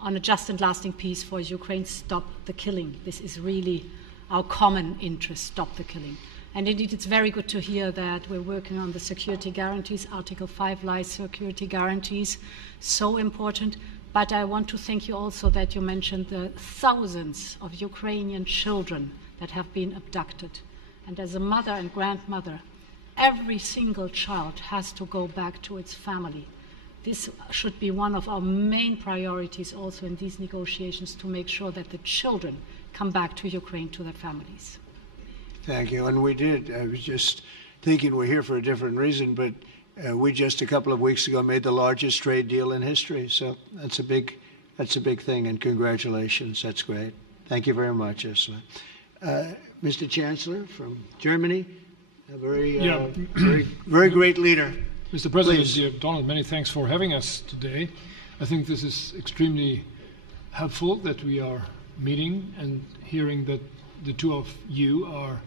on a just and lasting peace for Ukraine. Stop the killing. This is really our common interest, stop the killing. And indeed, it's very good to hear that we're working on the security guarantees, Article 5 lies security guarantees, so important. But I want to thank you also that you mentioned the thousands of Ukrainian children that have been abducted. And as a mother and grandmother, every single child has to go back to its family. This should be one of our main priorities also in these negotiations, to make sure that the children come back to Ukraine, to their families. Thank you. And we did. I was just thinking we're here for a different reason, but we just a couple of weeks ago made the largest trade deal in history. So that's a big thing, and congratulations. That's great. Thank you very much, Ursula. Mr. Chancellor from Germany, a very great leader. Mr. President, Please. dear Donald, many thanks for having us today. I think this is extremely helpful that we are meeting and hearing that the two of you are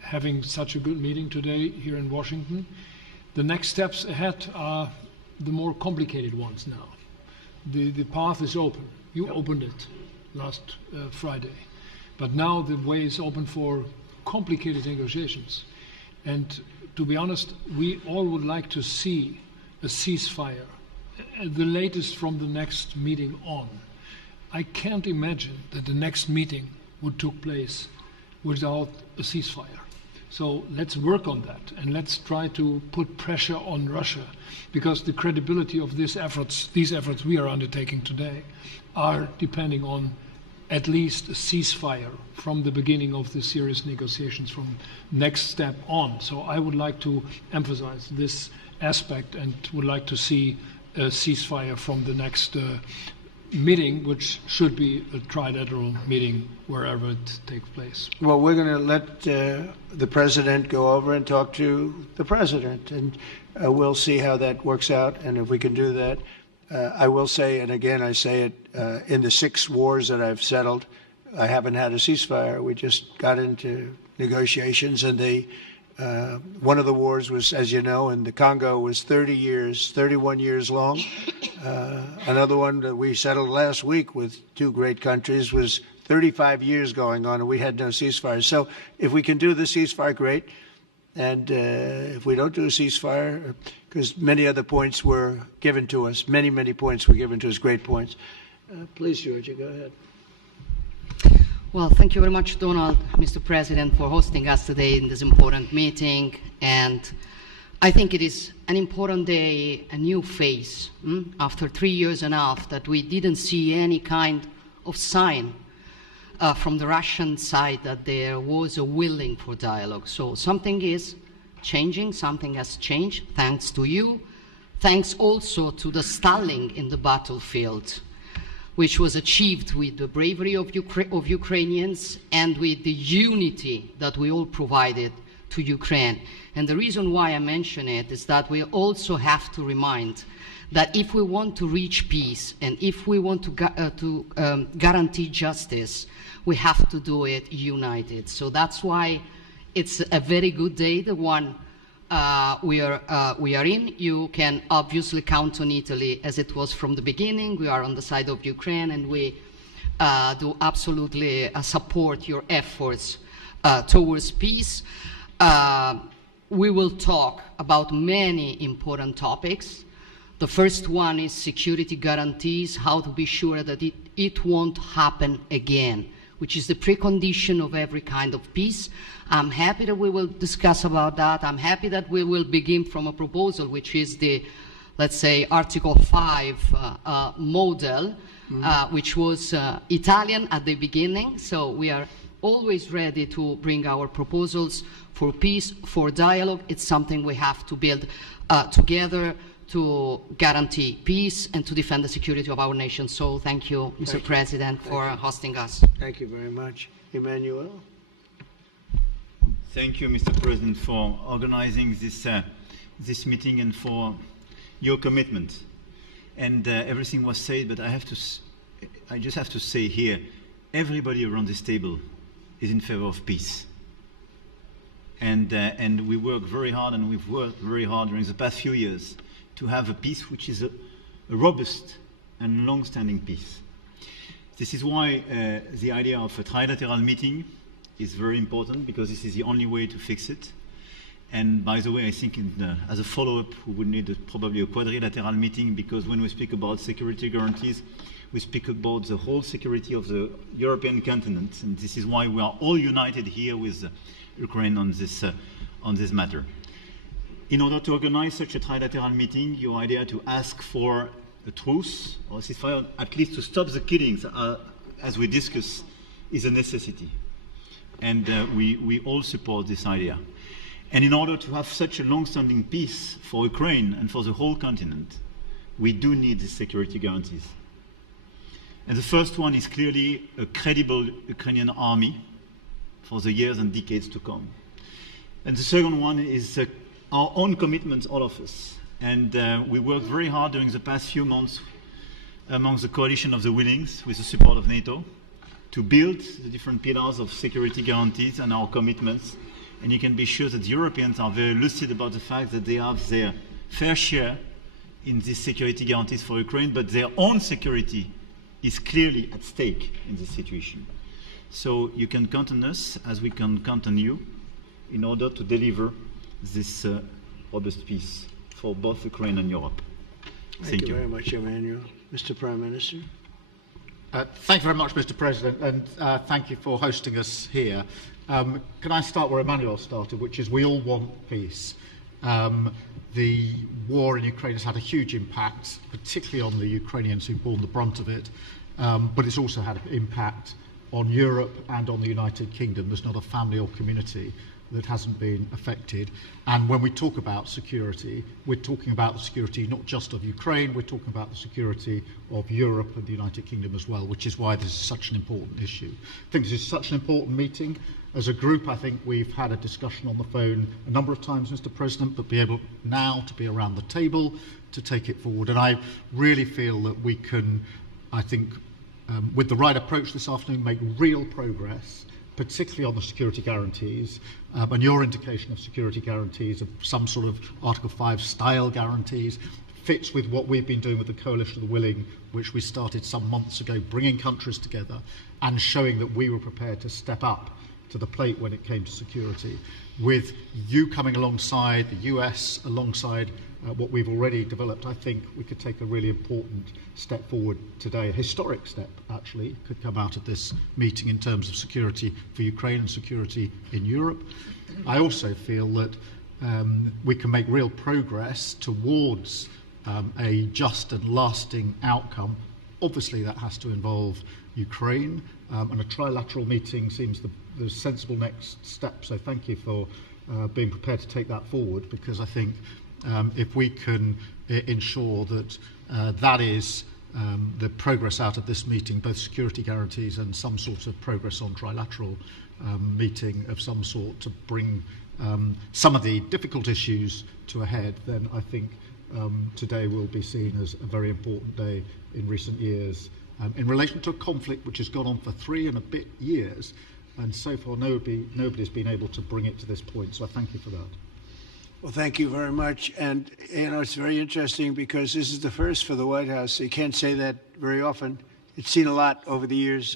having such a good meeting today here in Washington. The next steps ahead are the more complicated ones now. The path is open. You opened it last Friday. But now the way is open for complicated negotiations. And to be honest, we all would like to see a ceasefire, the latest from the next meeting on. I can't imagine that the next meeting would take place without a ceasefire. So let's work on that, and let's try to put pressure on Russia, because the credibility of these efforts we are undertaking today are depending on at least a ceasefire from the beginning of the serious negotiations from next step on. So I would like to emphasize this aspect and would like to see a ceasefire from the next meeting, which should be a trilateral meeting wherever it takes place. Well, we're going to let the president go over and talk to the president, and we'll see how that works out, and if we can do that. I will say, and again, I say it, in the 6 wars that I've settled, I haven't had a ceasefire. We just got into negotiations, and one of the wars was, as you know, in the Congo was 31 years long. Another one that we settled last week with 2 great countries was 35 years going on, and we had no ceasefire. So if we can do the ceasefire, great. And if we don't do a ceasefire, because many other points were given to us, many points were given to us, great points. Please, Georgia, go ahead. Well, thank you very much, Donald, Mr. President, for hosting us today in this important meeting. And I think it is an important day, a new phase, after 3 years and a half that we didn't see any kind of sign from the Russian side that there was a willing for dialogue. So something is changing, something has changed, thanks to you. Thanks also to the stalling in the battlefield, which was achieved with the bravery of Ukrainians and with the unity that we all provided to Ukraine. And the reason why I mention it is that we also have to remind that if we want to reach peace and if we want to guarantee justice, we have to do it united. So that's why it's a very good day, the one we are in. You can obviously count on Italy as it was from the beginning. We are on the side of Ukraine, and we do absolutely support your efforts towards peace. We will talk about many important topics. The first one is security guarantees, how to be sure that it won't happen again, which is the precondition of every kind of peace. I'm happy that we will discuss about that. I'm happy that we will begin from a proposal, which is the, let's say, Article 5 model, which was Italian at the beginning. So we are always ready to bring our proposals for peace, for dialogue. It's something we have to build together to guarantee peace and to defend the security of our nation. So thank you, Mr. President, for hosting us. Thank you very much. Emmanuel? Thank you, Mr. President, for organizing this meeting and for your commitment. And everything was said, but I just have to say here, everybody around this table is in favor of peace. And we work very hard, and we've worked very hard during the past few years to have a peace which is a robust and long-standing peace. This is why the idea of a trilateral meeting is very important, because this is the only way to fix it. And by the way, I think as a follow-up, we would need probably a quadrilateral meeting, because when we speak about security guarantees, we speak about the whole security of the European continent. And this is why we are all united here with Ukraine on this matter. In order to organize such a trilateral meeting, your idea to ask for a truce or ceasefire, at least to stop the killings, as we discussed, is a necessity. And we all support this idea. And in order to have such a long-standing peace for Ukraine and for the whole continent, we do need the security guarantees. And the first one is clearly a credible Ukrainian army for the years and decades to come. And the second one is our own commitment, all of us. And we worked very hard during the past few months among the coalition of the willings, with the support of NATO, to build the different pillars of security guarantees and our commitments. And you can be sure that the Europeans are very lucid about the fact that they have their fair share in these security guarantees for Ukraine, but their own security is clearly at stake in this situation. So you can count on us, as we can count on you, in order to deliver this robust peace for both Ukraine and Europe. Thank you very much, Emmanuel. Mr. Prime Minister. Thank you very much, Mr. President, and thank you for hosting us here. Can I start where Emmanuel started, which is we all want peace. The war in Ukraine has had a huge impact, particularly on the Ukrainians who've borne the brunt of it, but it's also had an impact on Europe and on the United Kingdom. There's not a family or community that hasn't been affected. And when we talk about security, we're talking about the security not just of Ukraine, we're talking about the security of Europe and the United Kingdom as well, which is why this is such an important issue. I think this is such an important meeting. As a group, I think we've had a discussion on the phone a number of times, Mr. President, but be able now to be around the table to take it forward. And I really feel that we can, I think, with the right approach this afternoon, make real progress, particularly on the security guarantees, and your indication of security guarantees, of some sort of Article 5 style guarantees, fits with what we've been doing with the Coalition of the Willing, which we started some months ago, bringing countries together and showing that we were prepared to step up to the plate when it came to security. With you coming alongside, the US alongside what we've already developed, I think we could take a really important step forward today. A historic step, actually, could come out of this meeting in terms of security for Ukraine and security in Europe. I also feel that we can make real progress towards a just and lasting outcome. Obviously, that has to involve Ukraine, and a trilateral meeting seems the sensible next step. So thank you for being prepared to take that forward, because I think if we can ensure that that is the progress out of this meeting, both security guarantees and some sort of progress on trilateral meeting of some sort to bring some of the difficult issues to a head, then I think today will be seen as a very important day in recent years in relation to a conflict which has gone on for 3 and a bit years, and so far nobody's been able to bring it to this point. So I thank you for that. Well, thank you very much. And, you know, it's very interesting because this is the first for the White House. You can't say that very often. It's seen a lot over the years,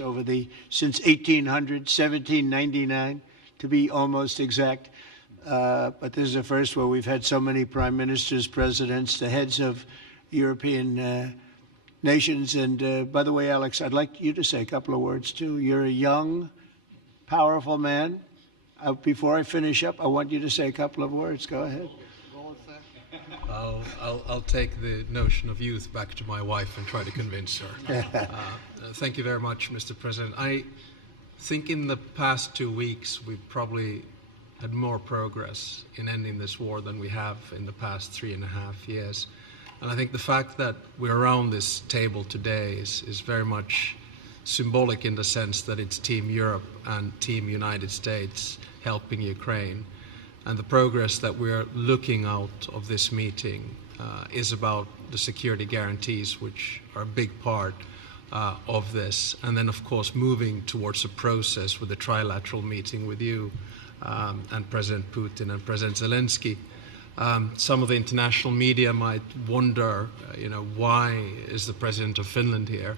since 1800, 1799, to be almost exact. But this is the first where we've had so many prime ministers, presidents, the heads of European nations. And by the way, Alex, I'd like you to say a couple of words, too. You're a young, powerful man. Before I finish up, I want you to say a couple of words. Go ahead. I'll take the notion of youth back to my wife and try to convince her. Thank you very much, Mr. President. I think in the past 2 weeks, we've probably had more progress in ending this war than we have in the past 3.5 years. And I think the fact that we're around this table today is very much symbolic in the sense that it's Team Europe and Team United States helping Ukraine. And the progress that we're looking out of this meeting is about the security guarantees, which are a big part of this. And then, of course, moving towards a process with a trilateral meeting with you and President Putin and President Zelenskyy. Some of the international media might wonder, why is the President of Finland here?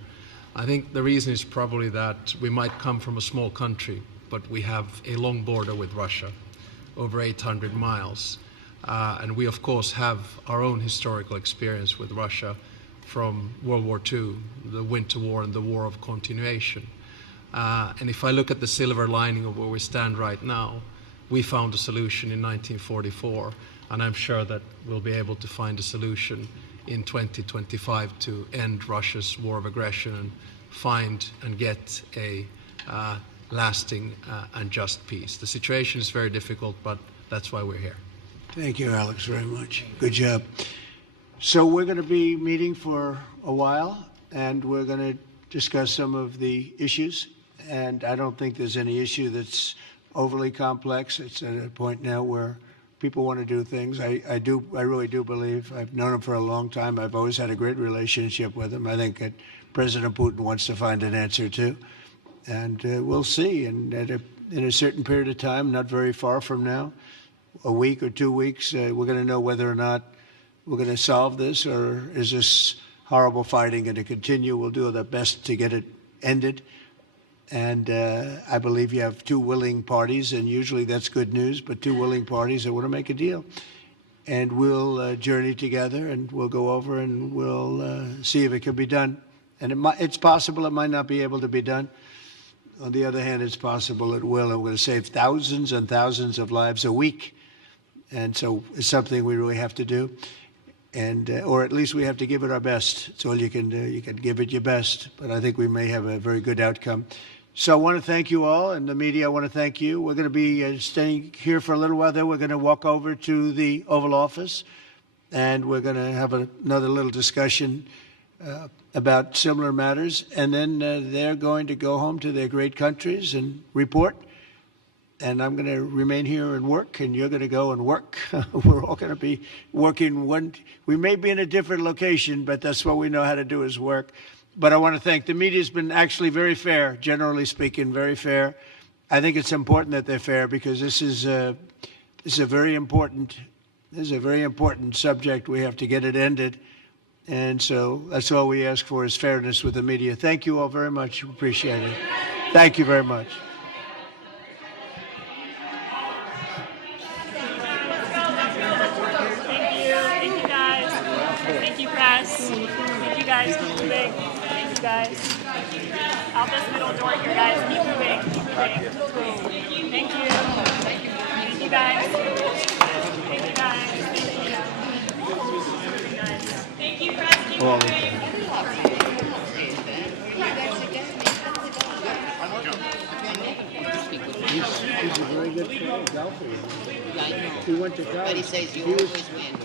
I think the reason is probably that we might come from a small country, but we have a long border with Russia, over 800 miles. And we, of course, have our own historical experience with Russia from World War II, the Winter War and the War of Continuation. And if I look at the silver lining of where we stand right now, we found a solution in 1944, and I'm sure that we'll be able to find a solution in 2025 to end Russia's war of aggression and find and get a lasting and just peace. The situation is very difficult, but that's why we're here. Thank you, Alex, very much. Good job. So we're going to be meeting for a while, and we're going to discuss some of the issues. And I don't think there's any issue that's overly complex. It's at a point now where people want to do things. I really do believe. I've known him for a long time. I've always had a great relationship with him. I think that President Putin wants to find an answer too. And we'll see. And in a certain period of time, not very far from now, a week or 2 weeks, we're going to know whether or not we're going to solve this, or is this horrible fighting going to continue? We'll do our best to get it ended. And I believe you have two willing parties, and usually that's good news, but two willing parties that want to make a deal. And we'll journey together, and we'll go over, and we'll see if it can be done. And it's possible it might not be able to be done. On the other hand, it's possible it will. And we're going to save thousands and thousands of lives a week. And so it's something we really have to do. And or at least we have to give it our best. It's all you can do. You can give it your best. But I think we may have a very good outcome. So I want to thank you all, and the media, I want to thank you. We're going to be staying here for a little while. Then we're going to walk over to the Oval Office, and we're going to have another little discussion about similar matters. And then they're going to go home to their great countries and report. And I'm going to remain here and work, and you're going to go and work. We're all going to be working we may be in a different location, but that's what we know how to do is work. But I want to thank the media. Has been actually very fair, generally speaking, very fair. I think it's important that they're fair because this is a very important subject. We have to get it ended. And so that's all we ask for is fairness with the media. Thank you all very much. Appreciate it. Thank you very much. Thank you guys. Thank you, press. Thank you guys. Keep moving. Thank you guys. Out this middle door here, guys. Keep moving. Keep moving. Thank you. Thank you guys. Thank you guys. Thank you, press. Keep moving. He's a very good golfer. Yeah, I know. He went to college. But he says you always win.